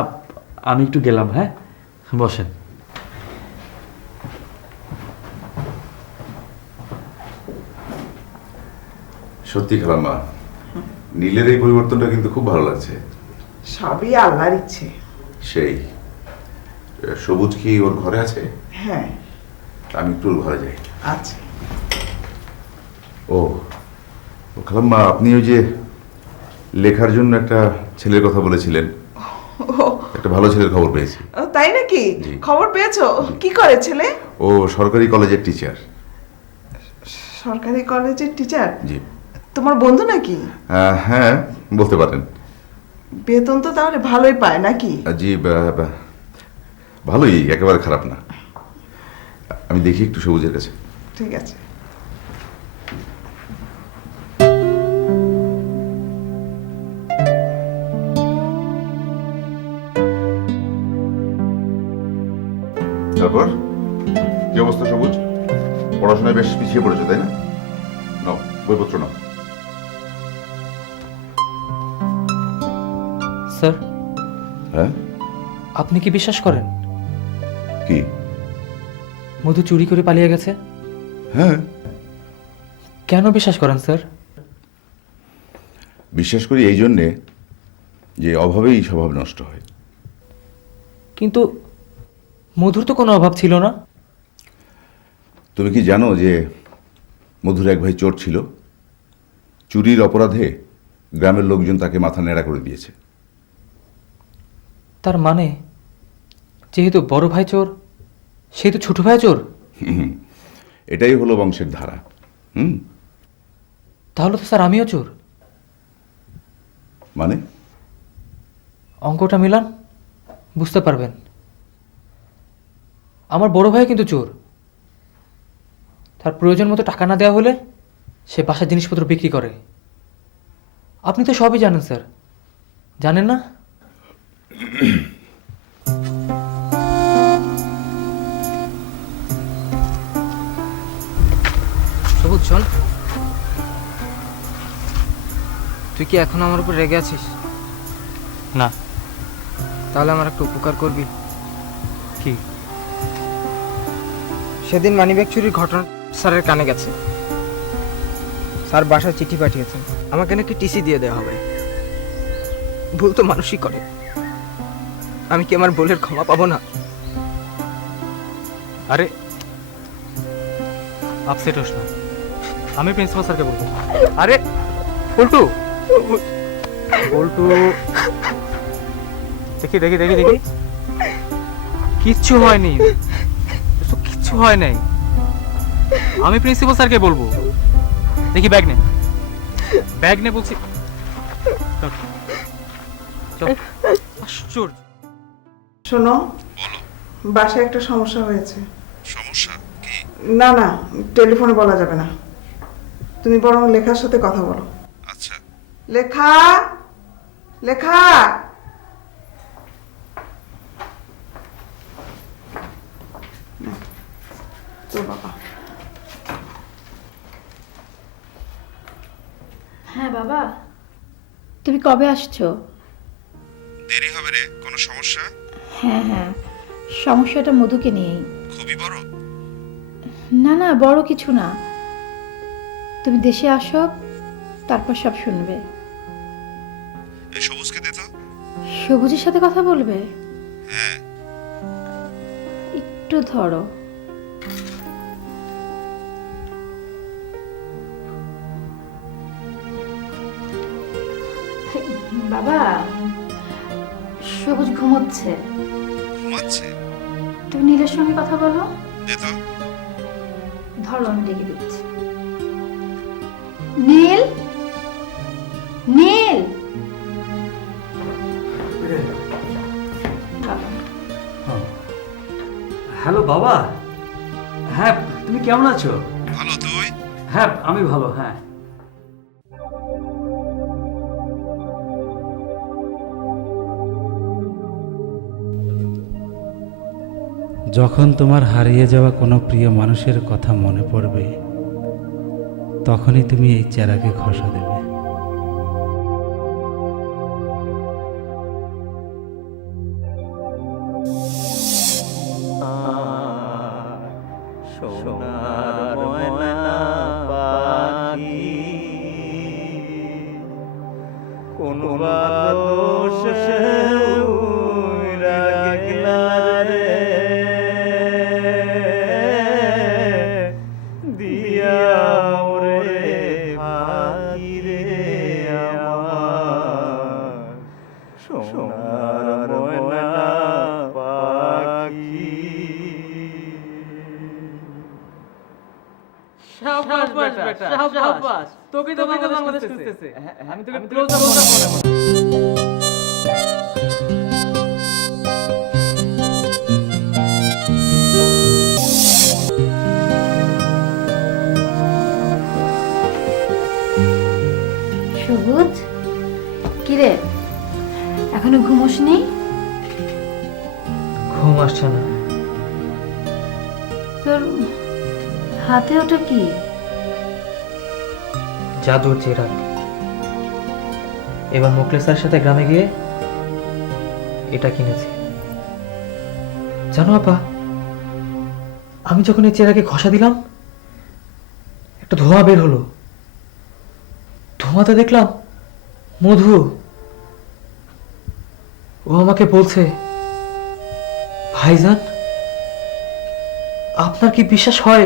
আমি একটু গেলাম, হ্যাঁ? বসেন। সত্যি খালাম্মা, নীলের এই পরিবর্তনটা কিন্তু খুব ভালো লাগছে। সবই আল্লাহর ইচ্ছে। সেই সবুজ কি ওর ঘরে আছে? হ্যাঁ। আমি একটু ওর ঘরে যাই। আচ্ছা। ও খালাম্মা, আপনি ওই যে লেখার জন্য একটা ছেলের কথা বলেছিলেন, একটা ভালো ছেলের খবর পেয়েছি। তাই নাকি? জি। খবর পেয়েছো? কি করে ছেলে? ও সরকারি কলেজের টিচার। সরকারি কলেজের টিচার? জি। তোমার বন্ধু নাকি? হ্যাঁ, বলতে পারেন। বেতন তো তাহলে ভালোই পায় নাকি? জি, ভালোই, একেবারে খারাপ না। আমি দেখি একটু সবুজের কাছে। ঠিক আছে। তারপর কি অবস্থা সবুজ? পড়াশোনায় বেশ পিছিয়ে পড়েছো তাই না? নাও বইপত্র নাও। স্যার, হ্যাঁ, আপনি কি বিশ্বাস করেন কি? মধু চুরি করে পালিয়ে গেছে? হ্যাঁ, কেন বিশ্বাস করেন স্যার? বিশ্বাস করি এই জন্যে যে অভাবেই স্বভাব নষ্ট হয়। কিন্তু মধুর তো কোনো অভাব ছিল না। তুমি কি জানো যে মধুর এক ভাই চোর ছিল? চুরির অপরাধে গ্রামের লোকজন তাকে মাথা নেড়া করে দিয়েছে। তার মানে যেহেতু বড় ভাই চোর, সেহেতু ছোট ভাই চোর? এটাই হলো বংশের ধারা। তাহলে তো স্যার আমিও চোর। মানে? অঙ্কটা মিলান, বুঝতে পারবেন। আমার বড় ভাই কিন্তু চোর। তার প্রয়োজন মতো টাকা না দেওয়া হলে সে বাসার জিনিসপত্র বিক্রি করে। আপনি তো সবই জানেন স্যার, জানেন না? সবুজ শোন, তুই কি এখন আমার উপর রেগে আছিস? না। তাহলে আমার একটা উপকার করবি? কি? সেদিন মানিব্যাগ চুরির ঘটনা স্যারের কানে গেছে। স্যার বাসায় চিঠি পাঠিয়েছেন, আমাকে নাকি টিসি দিয়ে দেওয়া হবে। ভুল তো মানুষই করে। আমি কি আমার ভুলের ক্ষমা পাবো না? আরে আপসেট হোস না, আমি প্রিন্সিপাল স্যারকে বলবো। আরে পল্টু, পল্টু, দেখি দেখি দেখি দেখি, কিচ্ছু হয়নি, কিচ্ছু হয় নাই। আমি প্রিন্সিপাল স্যারকে বলবো। দেখি ব্যাগ নে, ব্যাগ নে বলছি। আশ্চর্য। শোনো, বাসায় একটা সমস্যা হয়েছে। সমস্যা কি? না না, টেলিফোনে বলা যাবে না। তুমি বরং লেখার সাথে কথা বলো। আচ্ছা। লেখা, লেখা। তো বাবা। হ্যাঁ বাবা, তুমি কবে আসছো? দেরি হবে রে, কোনো সমস্যা? হ্যাঁ হ্যাঁ, সমস্যাটা মধুকে নিয়েই। খুবই বড়? না না, বড় কিছু না। তুমি দেশে আসো, তারপর সব শুনবে। এই সবুজকে দে তো। সবুজের সাথে কথা বলবে? হ্যাঁ। একটু ধরো। বাবা, সবুজ ঘুমোচ্ছে। ঘুমাচ্ছে? তুমি নীলের সঙ্গে কথা বলো। দে তো। ধরো, আমি ডেকে দিচ্ছি। নীল, নীল। হ্যালো বাবা। হ্যাঁ, তুমি কেমন আছো? ভালো, তুই? হ্যাঁ, আমি ভালো। হ্যাঁ, যখন তোমার হারিয়ে যাওয়া কোনো প্রিয় মানুষের কথা মনে পড়বে, তখনই তুমি এই চেরাকে ঘষা দেবে। সোনার ময়না পাখি কোন বাতাসে উড়া গেলা রে, দিয়া ওরে ফাঁকি রে আমার সোনার ময়না বেটা সাবাস তোকে তো বাংলাদেশ খুঁজতেছে আমি তোকে ক্লোজ আপ মনে মনে সবুজ কিরে এখনো ঘুমোসনি? ঘুম আসছে না। তোর হাতে ওটা কি? জাদুর চেরাগ। এবার মুখলেসার সাথে গ্রামে গিয়ে এটা কিনেছি। জানো আপা, আমি যখন এই চেরাগে ঘষা দিলাম একটা ধোঁয়া বের হলো। ধোঁয়াতে দেখলাম মধু। ও আমাকে বলছে, ভাইজান আপনার কি বিশ্বাস হয়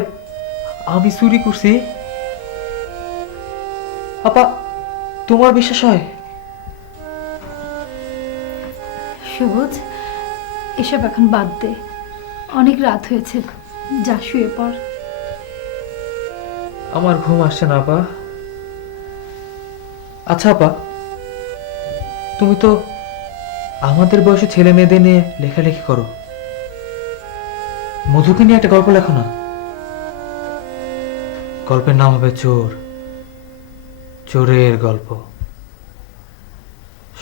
আমি চুরি করছি? আপা তোমার বিশ্বাস হয়? সবুজ এসব এখন বাদ দে, অনেক রাত হয়েছে, যা শুয়ে পড়। আমার ঘুম আসছে না আপা। আচ্ছা আপা, তুমি তো আমাদের বয়সী ছেলে মেয়েদের নিয়ে লেখালেখি করো, মধুকে নিয়ে একটা গল্প লেখো না। গল্পের নাম হবে চোর, চোরের গল্প।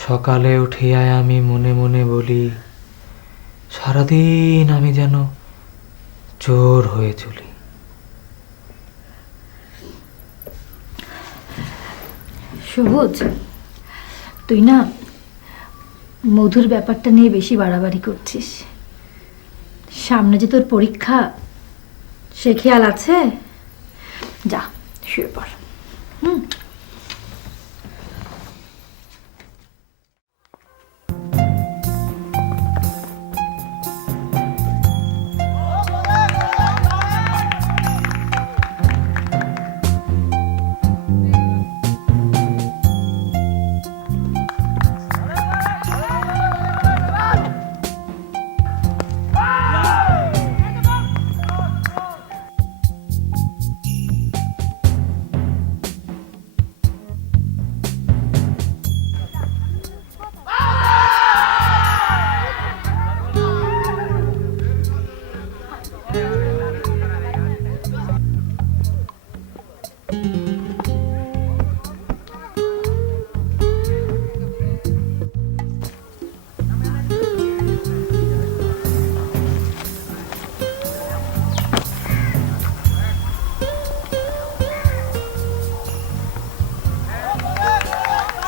সকালে উঠিয়ায় আমি মনে মনে বলি, সারাদিন আমি যেন চোর হয়ে চলি। সবুজ তুই না মধুর ব্যাপারটা নিয়ে বেশি বাড়াবাড়ি করছিস। সামনে যে তোর পরীক্ষা, সে খেয়াল আছে? যা শুয়ে পড়।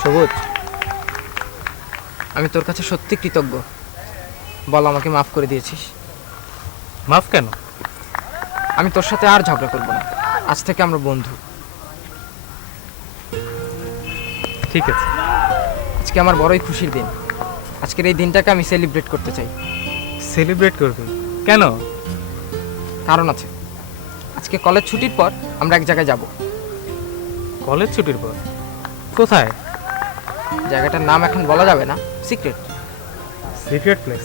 সবুজ আমি তোর কাছে সত্যি কৃতজ্ঞ। বল আমাকে মাফ করে দিয়েছিস। মাফ কেন? আমি তোর সাথে আর ঝগড়া করব না, আজ থেকে আমরা বন্ধু। ঠিক আছে। আজকে আমার বড়ই খুশির দিন। আজকের এই দিনটাকে আমি সেলিব্রেট করতে চাই। সেলিব্রেট করবি কেন? কারণ আছে। আজকে কলেজ ছুটির পর আমরা এক জায়গায় যাব। কলেজ ছুটির পর? কোথায়? জায়গাটার নাম এখন বলা যাবে না, সিক্রেট। Secret place?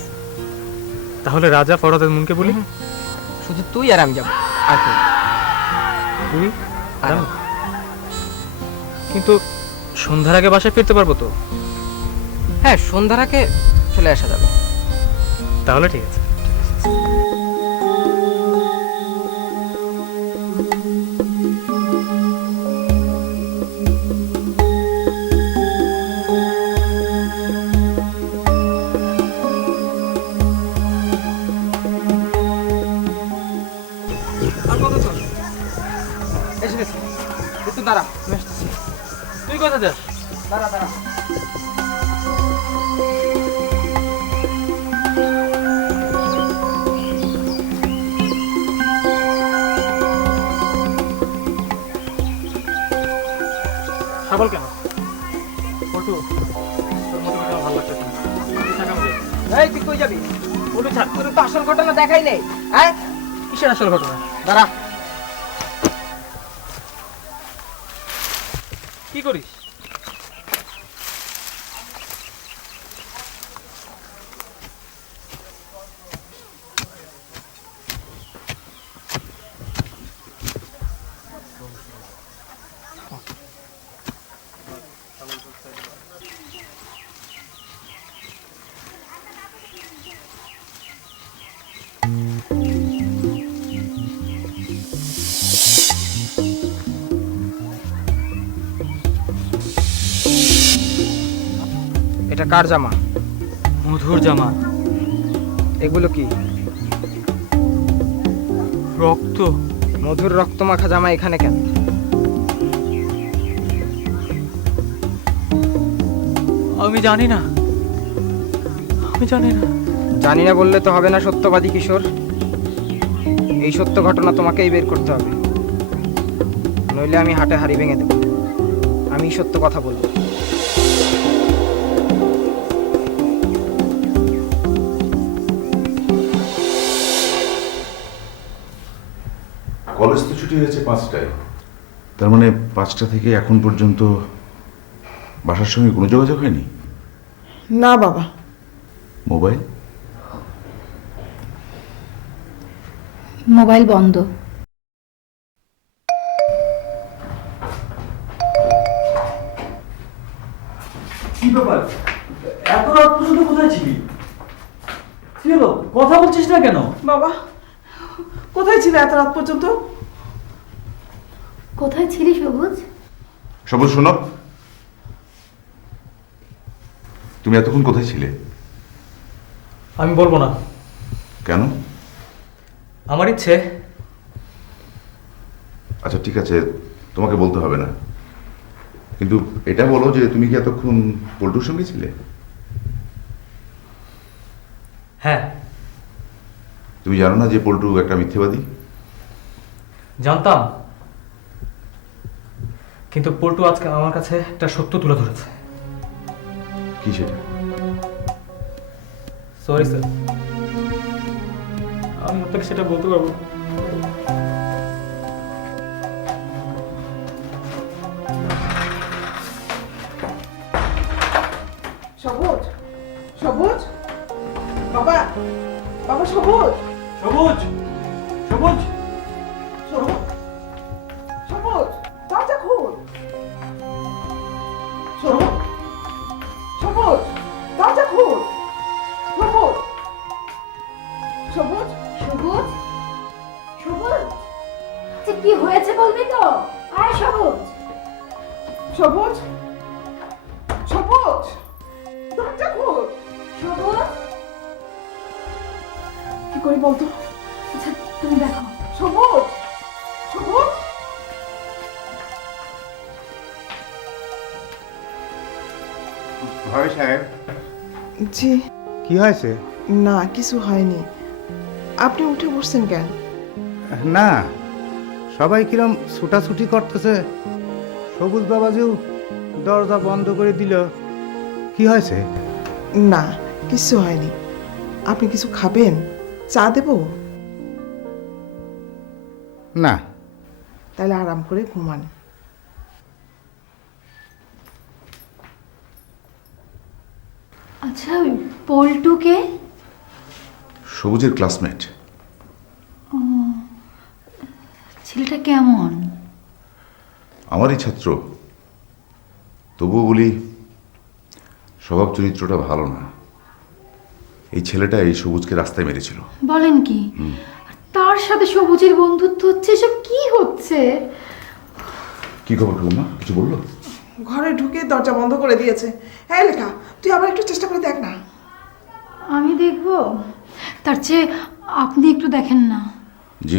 তাহলে রাজা ফরহাদের মুনকে বলি। শুধু তুই আর আমি যাব, আর তুই। তুই আর আমি? কিন্তু সন্ধ্যার আগে বাসায় ফিরতে পারবো তো? হ্যাঁ, সন্ধ্যার আগে চলে আসা যাবে। তাহলে ঠিক আছে। এসে গেছি, একটু দাঁড়া, আমি আসতেছি। তুই কোথায় যাস? দাঁড়া দাঁড়া। সাবল কেন? পটু, তোর মতো কথা ভালো লাগতেছে না। তুই থাক আমাদের। এই তুই কই যাবি? বলু ছাড়, তোর তো আসল ঘটনা দেখাই নেই। হ্যাঁ, কিসের আসল ঘটনা? দাঁড়া। কি করিস? এটা কার জামা? মধুর জামা। এগুলো কি? রক্ত। মধুর রক্ত মাখা জামা এখানে কেন? আমি জানি না, আমি জানি না। জানি না বললে তো হবে না সত্যবাদী কিশোর। এই সত্য ঘটনা তোমাকেই বের করতে হবে, নইলে আমি হাটে হাড়ি ভেঙে দেব। আমি সত্য কথা বলবো। কলেজ তো ছুটি হয়েছে 5টায়, তার মানে 5টা থেকে এখন পর্যন্ত বাসার সঙ্গে কোনো যোগাযোগ হয়নি? না বাবা। মোবাইল? মোবাইল বন্ধ। কি ব্যাপার, এত রাত পর্যন্ত কোথায় ছিলি? কি হলো, কথা বলছিস না কেন? বাবা কোথায় ছিলে এত রাত পর্যন্ত? কোথায় ছিলি সবুজ? সবুজ শোনো, তুমি এতক্ষণ কোথায় ছিলে? আমি বলবো না। কেন? আমার ইচ্ছে। আচ্ছা ঠিক আছে, তোমাকে বলতে হবে না, কিন্তু এটা বলো যে তুমি কি এতক্ষণ পল্টুর সঙ্গে ছিলে? হ্যাঁ। তুমি জানো না যে পল্টু একটা মিথ্যেবাদী? জানতাম, কিন্তু পল্টু আজকে আমার কাছে একটা সত্য তুলে ধরেছে। কি সেটা? সরি স্যার, আমি আপনাকে সেটা বলতে পারবো না। সবুজ, সবুজ, বাবা, বাবা সবুজ, সবুজ, সবুজ, সবুজ, সবুজ, দরজা খুল। সবুজ, সবুজ, দরজা খুল। সবুজ, সবুজ, সবুজ, সবুজ, আচ্ছা কি হয়েছে বলবি তো? আয় সবুজ। সবুজ, সবুজ, দরজা খুল। সবুজ, কি করি বলতো? আচ্ছা তুমি দেখো। সবুজ, সবুজ, ভাই সাহেব, জি। কি হয়েছে? না কিছু হয়নি, আপনি উঠে বসছেন কেন? না, সবাই কিরম ছুটাছুটি করতেছে, সবুজ বাবাজিও দরজা বন্ধ করে দিল। কি হয়েছে? না কিছু হয়নি। আপনি কিছু খাবেন? চা দেব? না। তাহলে আরাম করে ঘুমান। আচ্ছা পল্টুকে? সবুজের ক্লাসমেট। ছেলেটা কেমন? আমারই ছাত্র, তবুও বলি স্বভাব চরিত্রটা ভালো না। এই ছেলেটা এই সবুজকে রাস্তায় মেরেছিল। বলেন কি? তার সাথে সবুজের বন্ধুত্ব হচ্ছে? এসব কি হচ্ছে? কি খবর ঠাকুমা, কিছু বললো? ঘরে ঢুকে দরজা বন্ধ করে দিয়েছে। হ্যাঁ লেখা, তুই আবার একটু চেষ্টা করে দেখ না। আমি দেখব? তার চেয়ে আপনি একটু দেখেন না। জি,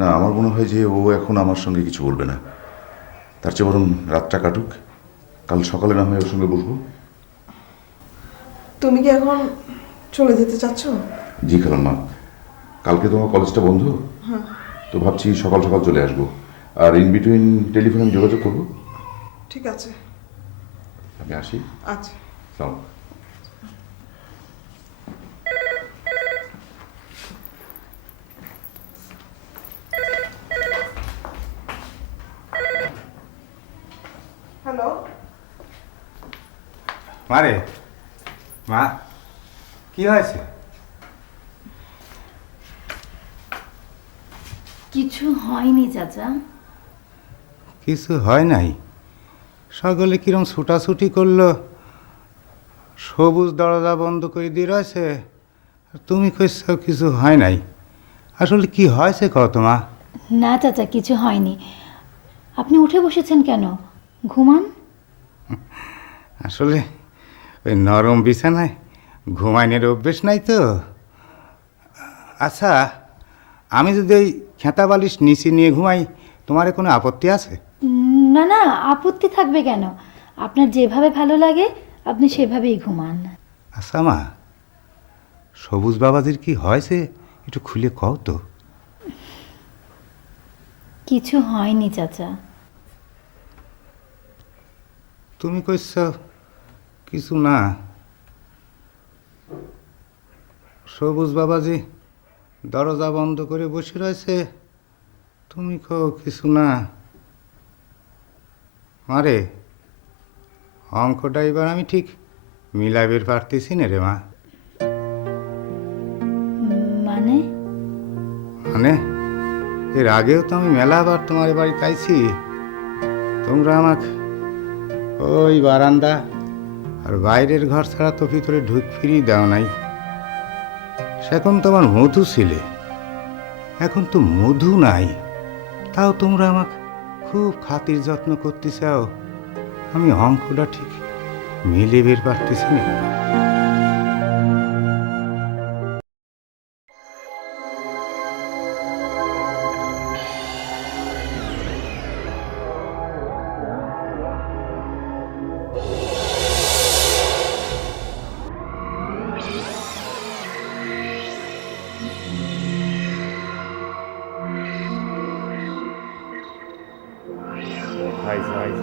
না আমার মনে হয় যে ও এখন আমার সঙ্গে কিছু বলবে না, তার চেয়ে বরং রাতটা কাটুক, কাল সকালে না হয় ওর সঙ্গে বসবো। তুমি কি এখন চলে যেতে চাচ্ছ? জি খালাম্মা, কালকে তোমার কলেজটা বন্ধ, হ্যাঁ। তো ভাবছি সকাল সকাল চলে আসবো, আর ইন বিটুইন টেলিফোনে আমি যোগাযোগ করবো। ঠিক আছে, আমি আসি। আচ্ছা। সালাম। হ্যালো। মারে, মা, কি হয়েছে? কিছু হয়নি চাচা। কিছু হয় নাই? সকলে কিরম ছুটাছুটি করলো, সবুজ দরজা বন্ধ করে দিয়ে রয়েছে, আর তুমি কইছ কিছু হয় নাই। আসলে কি হয়েছে কত মা? না চাচা কিছু হয়নি। আপনি উঠে বসেছেন কেন? ঘুমান। আসলে ওই নরম বিছানায় ঘুমাইনের অভ্যেস নাই তো। আচ্ছা, আমি যদি ওই খেতা বালিশ নিচে নিয়ে ঘুমাই, তোমার কোনো আপত্তি আছে? না না, আপত্তি থাকবে কেন? আপনার যেভাবে ভালো লাগে আপনি সেভাবেই ঘুমান। আচ্ছা মা, সবুজ বাবাজির কি হয়েছে একটু খুলে কও তো। কিছু হয়নি চাচা। তুমি কইছ কিছু না। সবুজ বাবাজি দরজা বন্ধ করে বসে রয়েছে, তুমি কও কিছু না। মারে, অঙ্কটা এবার আমি ঠিক মিলাইবের পারতেছি না রে মা। মানে? মানে এর আগেও তো আমি মেলাবার তোমার বাড়ি চাইছি, তোমরা আমাকে ওই বারান্দা আর বাইরের ঘর ছাড়া তো ভিতরে ঢুক ফিরিয়ে দাও নাই। সেখন তোমার মধু ছিলে, এখন তো মধু নাই, তাও তোমরা আমাকে খুব খাতির যত্ন করতে চাও। আমি অঙ্কটা ঠিক মিলে বের পারতেছি না।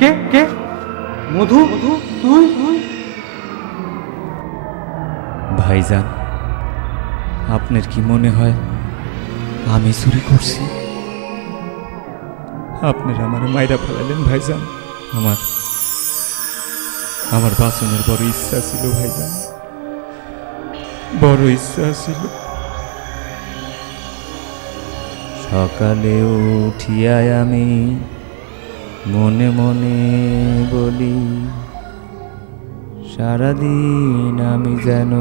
কে কে? মধু? তুই? ভাইজান, আপনার কি মনে হয় আমি চুরি করছি? আপনার আমার মাইরা ফেলালেন ভাইজান। আমার বাঁচনের বড় ইচ্ছা ছিল ভাইজান, বড় ইচ্ছা ছিল। সকালে উঠিয়ায় আমি মনে মনে বলি, সারাদিন আমি যেন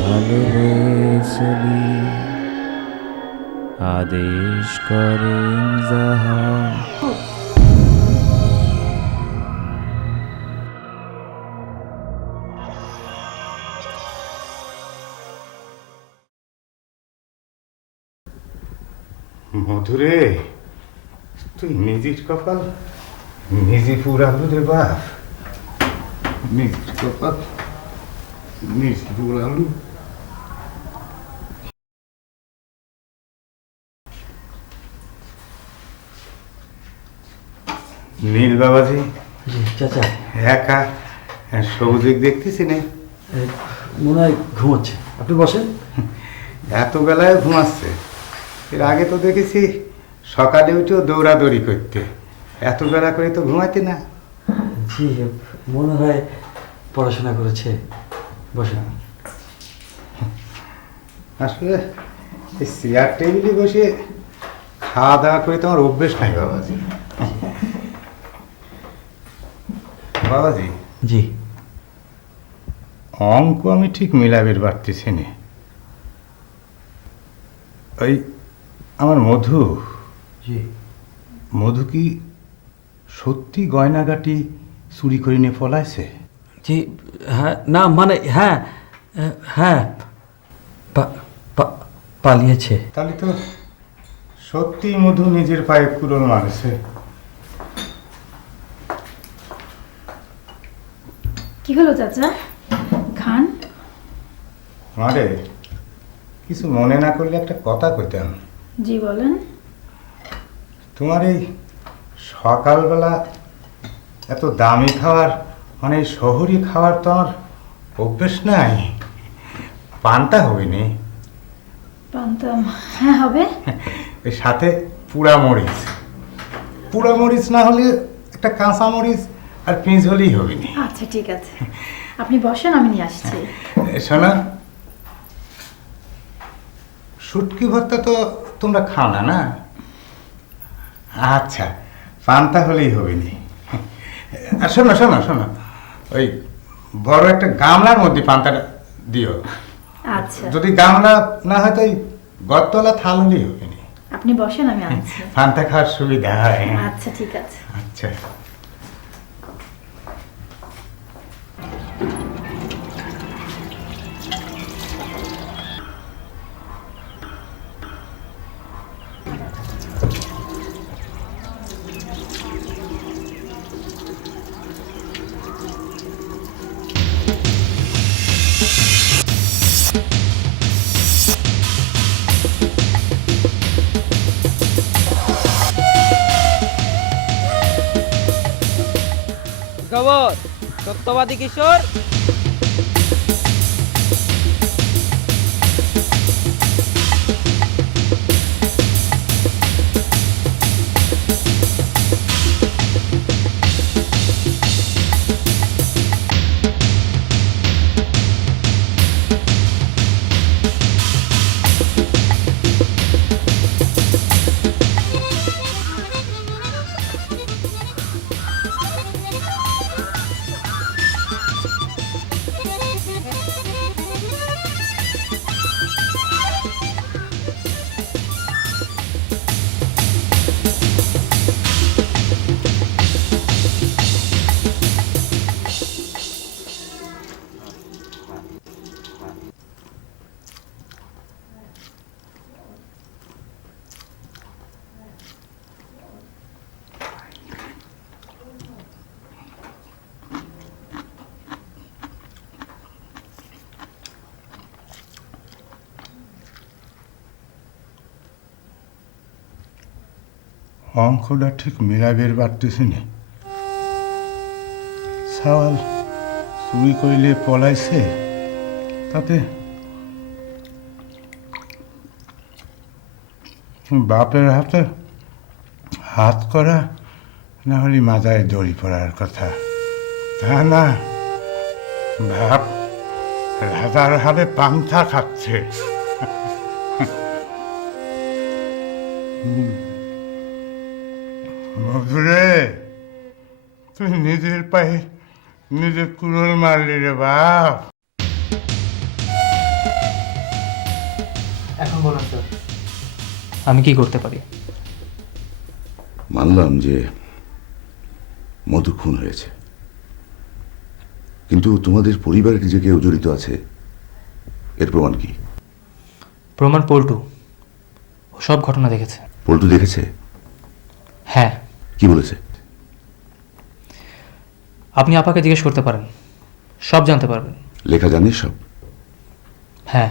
ভালো হয়ে চলি। আদেশ করেন যাহা। মধুরে, তুই নিজের কপাল নিজে পুরাবো রে বাপ। নিজের কপাল নিজে পুরালু। নীল বাবাজি, চাচা একা সবুজ দেখতেছি না, মনে হয় ঘুমোচ্ছে। আপনি বসেন। এত বেলায় ঘুমাচ্ছে? এর আগে তো দেখেছি সকালে উঠেও দৌড়াদৌড়ি করতে, এত বেলা করে তো ঘুমাইতে না। জি, মনে হয় পড়াশোনা করেছে। বসেন। আসলে এই চেয়ার টেবিলে বসে খাওয়া দাওয়া করে তোমার অভ্যেস নাই বাবাজি। বাবাজি জি, অঙ্ক আমি ঠিক মিলাবের পারতেছি না। ওই আমার মধু, জি, মধু কি সত্যি গয়নাগাটি চুরি করে নিয়ে পলাইছে? জি, হ্যাঁ, না মানে হ্যাঁ, হ্যাঁ, পালিয়েছে। তাহলে তো সত্যি মধু নিজের পায়ে কুড়োল মারছে। কি হলো চাচা? খান। মারে, কিছু মনে না করলে একটা কথা কইতাম। জি বলেন। তোমার এই সকালবেলা এত দামি খাবার, মানে শহরি খাবার তো আমার অভ্যেস নাই। পান্তা হবে নি? পান্তা? হ্যাঁ হবে। এর সাথে পুরা মরিচ, পুরা মরিচ না হলে একটা কাঁচা মরিচ আর পেঁয়াজ হলেই হবে নি। আচ্ছা ঠিক আছে, আপনি বসেন, আমি নিয়ে আসছি। শোনা, শুটকি ভর্তা তো তোমরা খাও না না? আচ্ছা, পান্তা হলেই হবে নি। আর শোনো শোনো শোনো, ওই বড় একটা গামলার মধ্যে পান্তাটা দিও। আচ্ছা, যদি গামলা না হয় তো ওই গতলা থাল হলেই হবে নি। আপনি বসেন, আমি আনছি। পান্তা খাওয়ার সুবিধা হয়। আচ্ছা ঠিক আছে। আচ্ছা। খবর? সত্যবাদী কিশোর। অঙ্কটা ঠিক মিলাবের পারতেছি না। সওয়াল চুরি কইলে পলাইছে, তাতে বাপের হাতে হাত করা, না হলে মাথায় দড়ি পড়ার কথা। তা না, বাপ রাজার হাতে পান্থা খাচ্ছে। মধুরে, তুই নিজের পায়ে নিজে কুড়োল মারলি রে বাপ। এখন বলুন স্যার, আমি কি করতে পারি? মানলাম যে মধু খুন হয়েছে, কিন্তু তোমাদের পরিবারের যে কেউ জড়িত আছে এর প্রমাণ কি? প্রমাণ পল্টু, ও সব ঘটনা দেখেছে। পল্টু দেখেছে? হ্যাঁ। কি বলেছে? আপনি আপাকে জিজ্ঞেস করতে পারেন, সব জানতে পারবেন। লেখা জানিস সব? হ্যাঁ।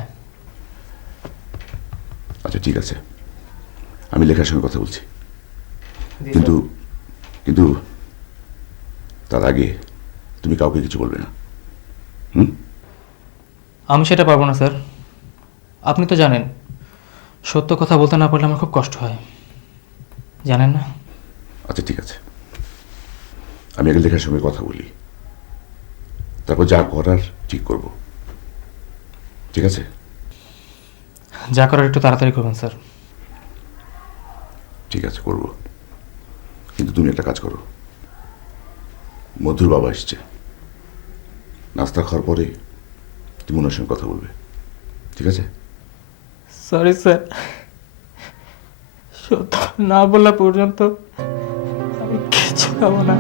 আচ্ছা ঠিক আছে, আমি লেখার সঙ্গে কথা বলছি, কিন্তু কিন্তু তার আগে তুমি কাউকে কিছু বলবে না। আমি সেটা পারবো না স্যার, আপনি তো জানেন সত্য কথা বলতে না পারলে আমার খুব কষ্ট হয়, জানেন না? আচ্ছা ঠিক আছে, আমি আগে লেখার সঙ্গে কথা বলি, তারপর যা করার ঠিক করব, ঠিক আছে? যা করার একটু তাড়াতাড়ি করবেন স্যার। ঠিক আছে, করব, কিন্তু তুমি একটা কাজ করো, মধুর বাবা এসছে, নাস্তা খাওয়ার পরে তুমি ওনার সঙ্গে কথা বলবে, ঠিক আছে? সরি স্যার, সত্য না বলা পর্যন্ত আমি কিছু খাবো না,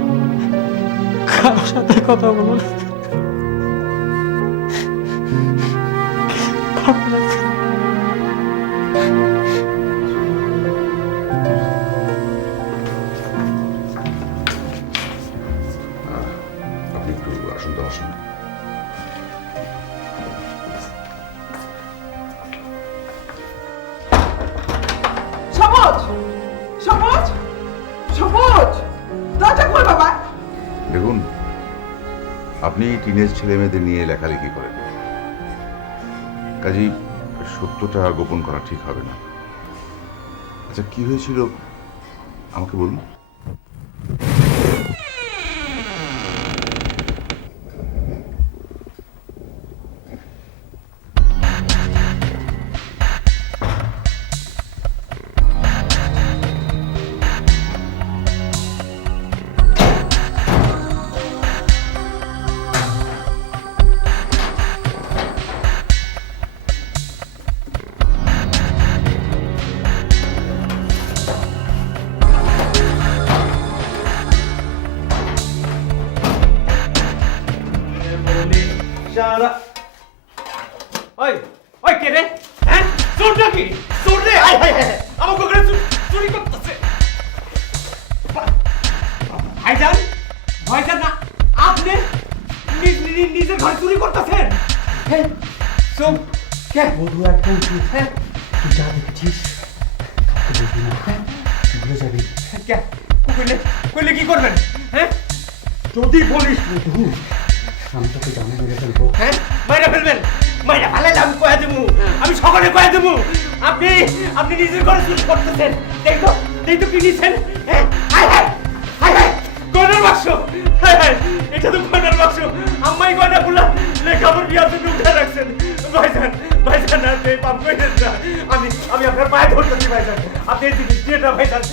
কারোর সাথে কথা বলবো না। আপনি একটু আসুন তো, আসুন। সবুজ, সবুজ, সবুজ, দরজা খোল বাবা। দেখুন, আপনি টিনেজ ছেলে মেয়েদের নিয়ে লেখালেখি করেন, কাজেই সত্যটা গোপন করা ঠিক হবে না। আচ্ছা, কি হয়েছিল আমাকে বলুন। ওই ওই কে রে? হ্যাঁ, চোর নাকি? চোর রে? আয় হায় হায়, আমাকে করে চুরি করতেছে। ভাইজান, ভাইজান না, আপনি নিজের ঘরে চুরি করতেছেন? হ্যাঁ, চুপ। কে? বধু একদম চুপ। হ্যাঁ, তুই যা দেখেছিস কাউকে বলবি না, হ্যাঁ, ভুলে যাবি। কে? কইলে কি করবেন? হ্যাঁ, যদি বলিস মধু আমি তোকে জানে মেরে ফেলবো। হ্যাঁ মাইরা ফেলবেন, মাইরা ফেলাইলে আমি কয়ে দেবো, আমি সকলে কয়ে দেবো আপনি আপনি নিজের ঘরে চুরি করতেছেন। দেখ তো কি নিছেন। হ্যাঁ হায় হায় হায় হায় গয়নার বাক্স, হায় হায় এটা তো গয়নার বাক্স। আম্মাই গয়না গুলা লেখা আমার বিয়ার জন্য উঠে রাখছেন। ভাইজান আপনি পাপ করেন না, আমি আপনার পায়ে ধরতেছি ভাইজান, আপনি এই জিনিস দিয়ে না ভাইজান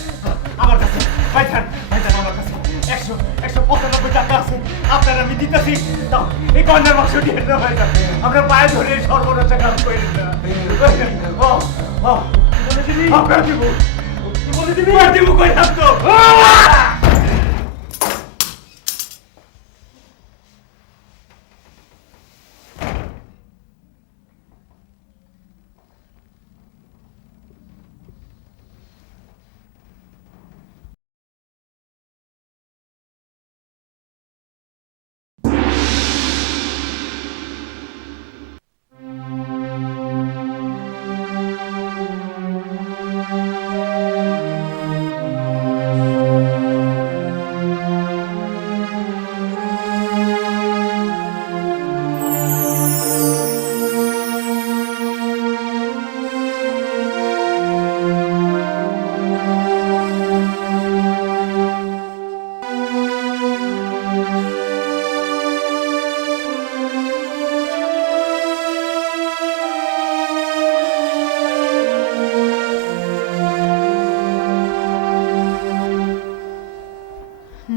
আমার কাছে। ভাইজান আমার কাছে 195 টাকা আছে, আপনার আমি দিতেছি। তাও এই গয়নার বাক্স দিয়ে না ভাইজান, আপনার পায়ে ধরে সর্বনাশা কাজ করেন না। বলে দিবি আপনার দিব, বলে দিবি দিব কইলাম তো।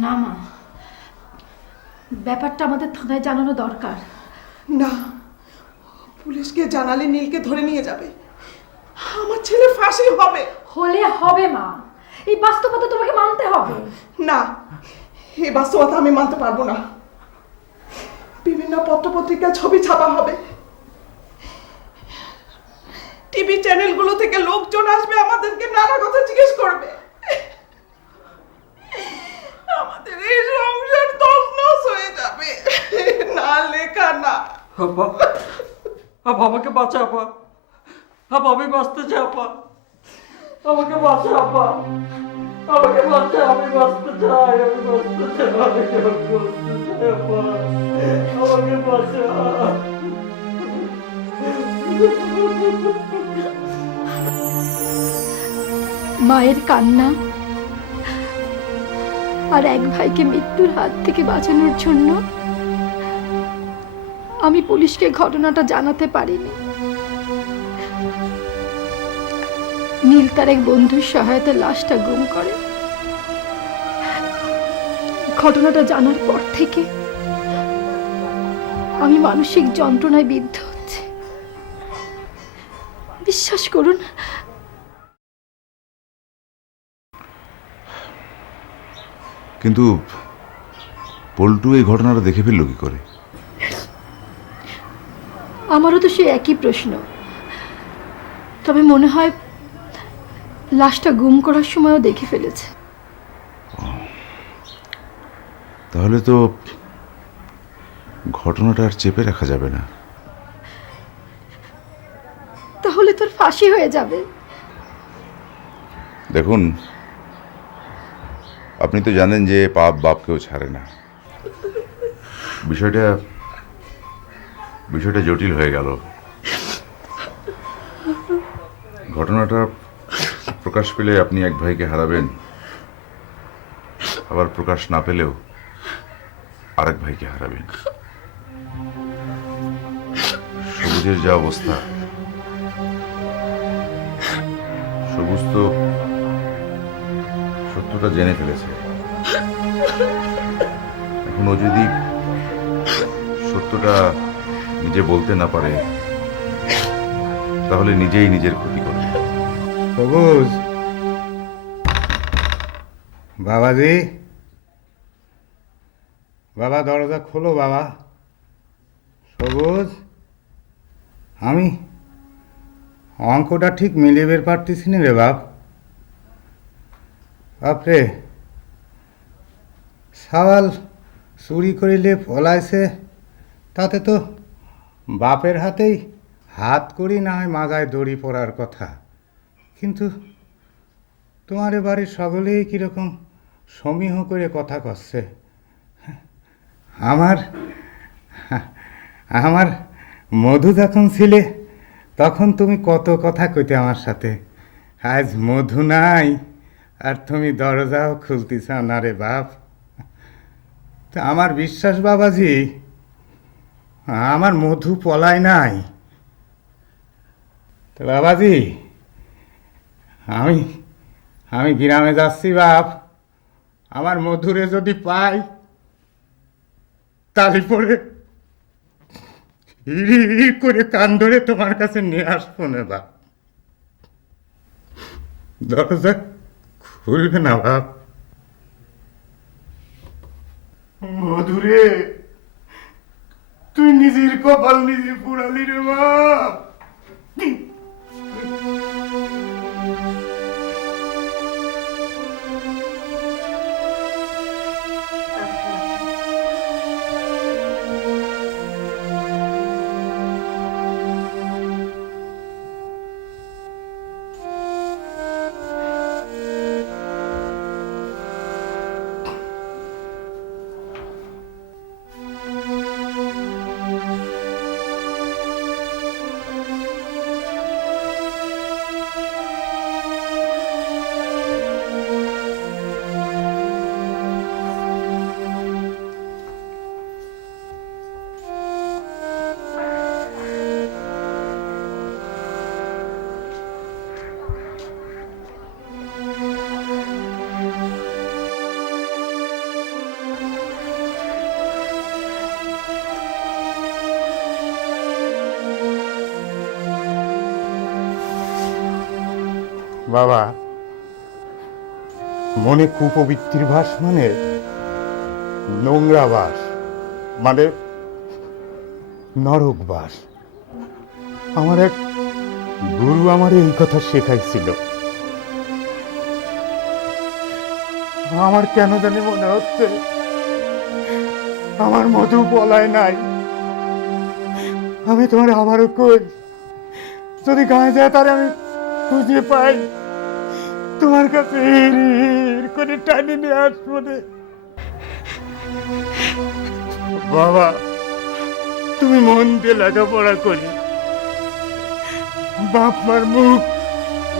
না মা, ব্যাপারটা আমাদের থানায় জানানো দরকার। না, পুলিশকে জানালে নীলকে ধরে নিয়ে যাবে, আমার ছেলে ফাঁসি হবে। হলে হবে মা, এই বাস্তবতা তোমাকে মানতে হবে। না, এই বাস্তবতা আমি মানতে পারবো না। বিভিন্ন পত্রপত্রিকায় ছবি ছাপা হবে, টিভি চ্যানেলগুলো থেকে লোকজন আসবে, আমাদেরকে নানা কথা জিজ্ঞেস করবে। আমাদের এই সংসার তছনছ হয়ে যাবে। না লেখা না। আপা আপা আমাকে বাঁচা আপা, আপা আমি বাঁচতে চাই আপা, আমাকে বাঁচা আপা, আমাকে বাঁচা, আমি বাঁচতে চাই, আমি বাঁচতে চাই, আমি বাঁচতে চাই আপা, আমাকে বাঁচা। মায়ের কান্না আর এক ভাইকে মৃত্যুর হাত থেকে বাঁচানোর জন্য আমি পুলিশকে ঘটনাটা জানাতে পারিনি। নীল তার এক বন্ধুর সহায়তায় লাশটা গুম করে। ঘটনাটা জানার পর থেকে আমি মানসিক যন্ত্রণায় বিদ্ধ হচ্ছে। বিশ্বাস করুন, কিন্তু পল্টু এই ঘটনাটা দেখে ফেলল কি করে? আমারও তো সেই একই প্রশ্ন। তবে মনে হয় লাশটা গুম করার সময়ও দেখে ফেলেছে। তাহলে তো ঘটনাটা আর চেপে রাখা যাবে না। তাহলে তোর ফাঁসি হয়ে যাবে। দেখুন, আপনি তো জানেন যে পাপ বাপকেও ছাড়ে না। বিষয়টা জটিল হয়ে গেল। ঘটনাটা প্রকাশ পেলে আপনি এক ভাইকে হারাবেন, আবার প্রকাশ না পেলেও আরেক ভাইকে হারাবেন। সবুজের যা অবস্থা, সবুজ তো সত্যটা জেনে ফেলেছে। এখন ও যদি সত্যটা নিজে বলতে না পারে, তাহলে নিজেই নিজের ক্ষতি করবে। সবুজ, বাবাজি, বাবা দরজা খোলো বাবা। সবুজ, আমি অঙ্কটা ঠিক মিলিয়ে পারতেছি না রে বাপ। বাপরে, সাওয়াল চুরি করিলে পলাইছে, তাতে তো বাপের হাতেই হাত করি না হয় মাজায় দড়ি পড়ার কথা। কিন্তু তোমার বাড়ির সকলেই কীরকম সমীহ করে কথা করছে। আমার আমার মধু যখন ছিলে তখন তুমি কত কথা কইতে আমার সাথে। আজ মধু নাই আর তুমি দরজাও খুলতেছ না রে বাপ। তা আমার বিশ্বাস বাবাজি, আমার মধু পলায় নাই। তো বাবাজি, আমি আমি গ্রামে যাচ্ছি বাপ। আমার মধুরে যদি পাই তালি পরে হিড় করে কান ধরে তোমার কাছে নিয়ে আসবো না বাপ। দরজা খুলবে না বাপ। মধুরে, তুই নিজের কপাল নিজে পুরালি রে বাপ। বাবা, মনে কুপবৃত্তির বাস মানে নোংরা বাস, মানে নরক বাস। আমার এক গুরু আমার এই কথা শেখাইছিল। আমার কেন জানি মনে হচ্ছে আমার মধু পলায় নাই। আমি তোমার আবারও কই, যদি গায়ে যায় তারে আমি খুঁজে পাই, তোমার কাছে হিড় করে টানি নিয়ে আসবো রে বাবা। তুমি মন দিয়ে লেখাপড়া করি, বাপ মার মুখ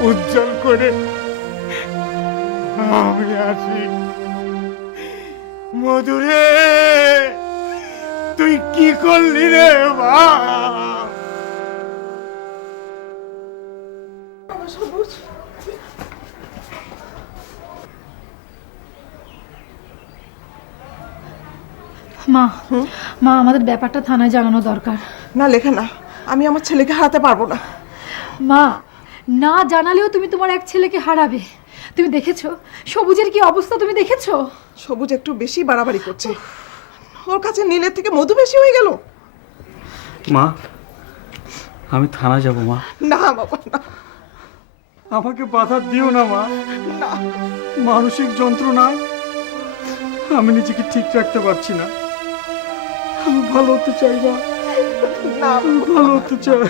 উজ্জ্বল করে আমি আসি। মধুরে, তুই কি করলি রে বাপ? মা, মা আমাদের ব্যাপারটা থানায় জানানো দরকার। না লেখা না, আমি আমার ছেলেকে হারাতে পারবো না। মা, না জানালেও তুমি তোমার এক ছেলেকে হারাবে। তুমি দেখেছো সবুজের কি অবস্থা? তুমি দেখেছো? সবুজ একটু বেশি বাড়াবাড়ি করছে। ওর কাছে নীলের থেকে মধু বেশি হয়ে গেল। মা, আমি থানা যাব মা। না বাবা না, আমাকে বাধা দিও না মা। না, মানসিক যন্ত্রণায় আমি নিজেকে ঠিক রাখতে পারছি না। আমি ভালো হতে চাই মা, না আমি ভালো হতে চাই।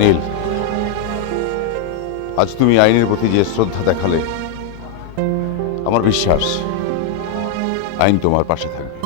নীল, আজ তুমি আইনের প্রতি যে শ্রদ্ধা দেখালে, আমার বিশ্বাস আইন তোমার পাশে থাকবে।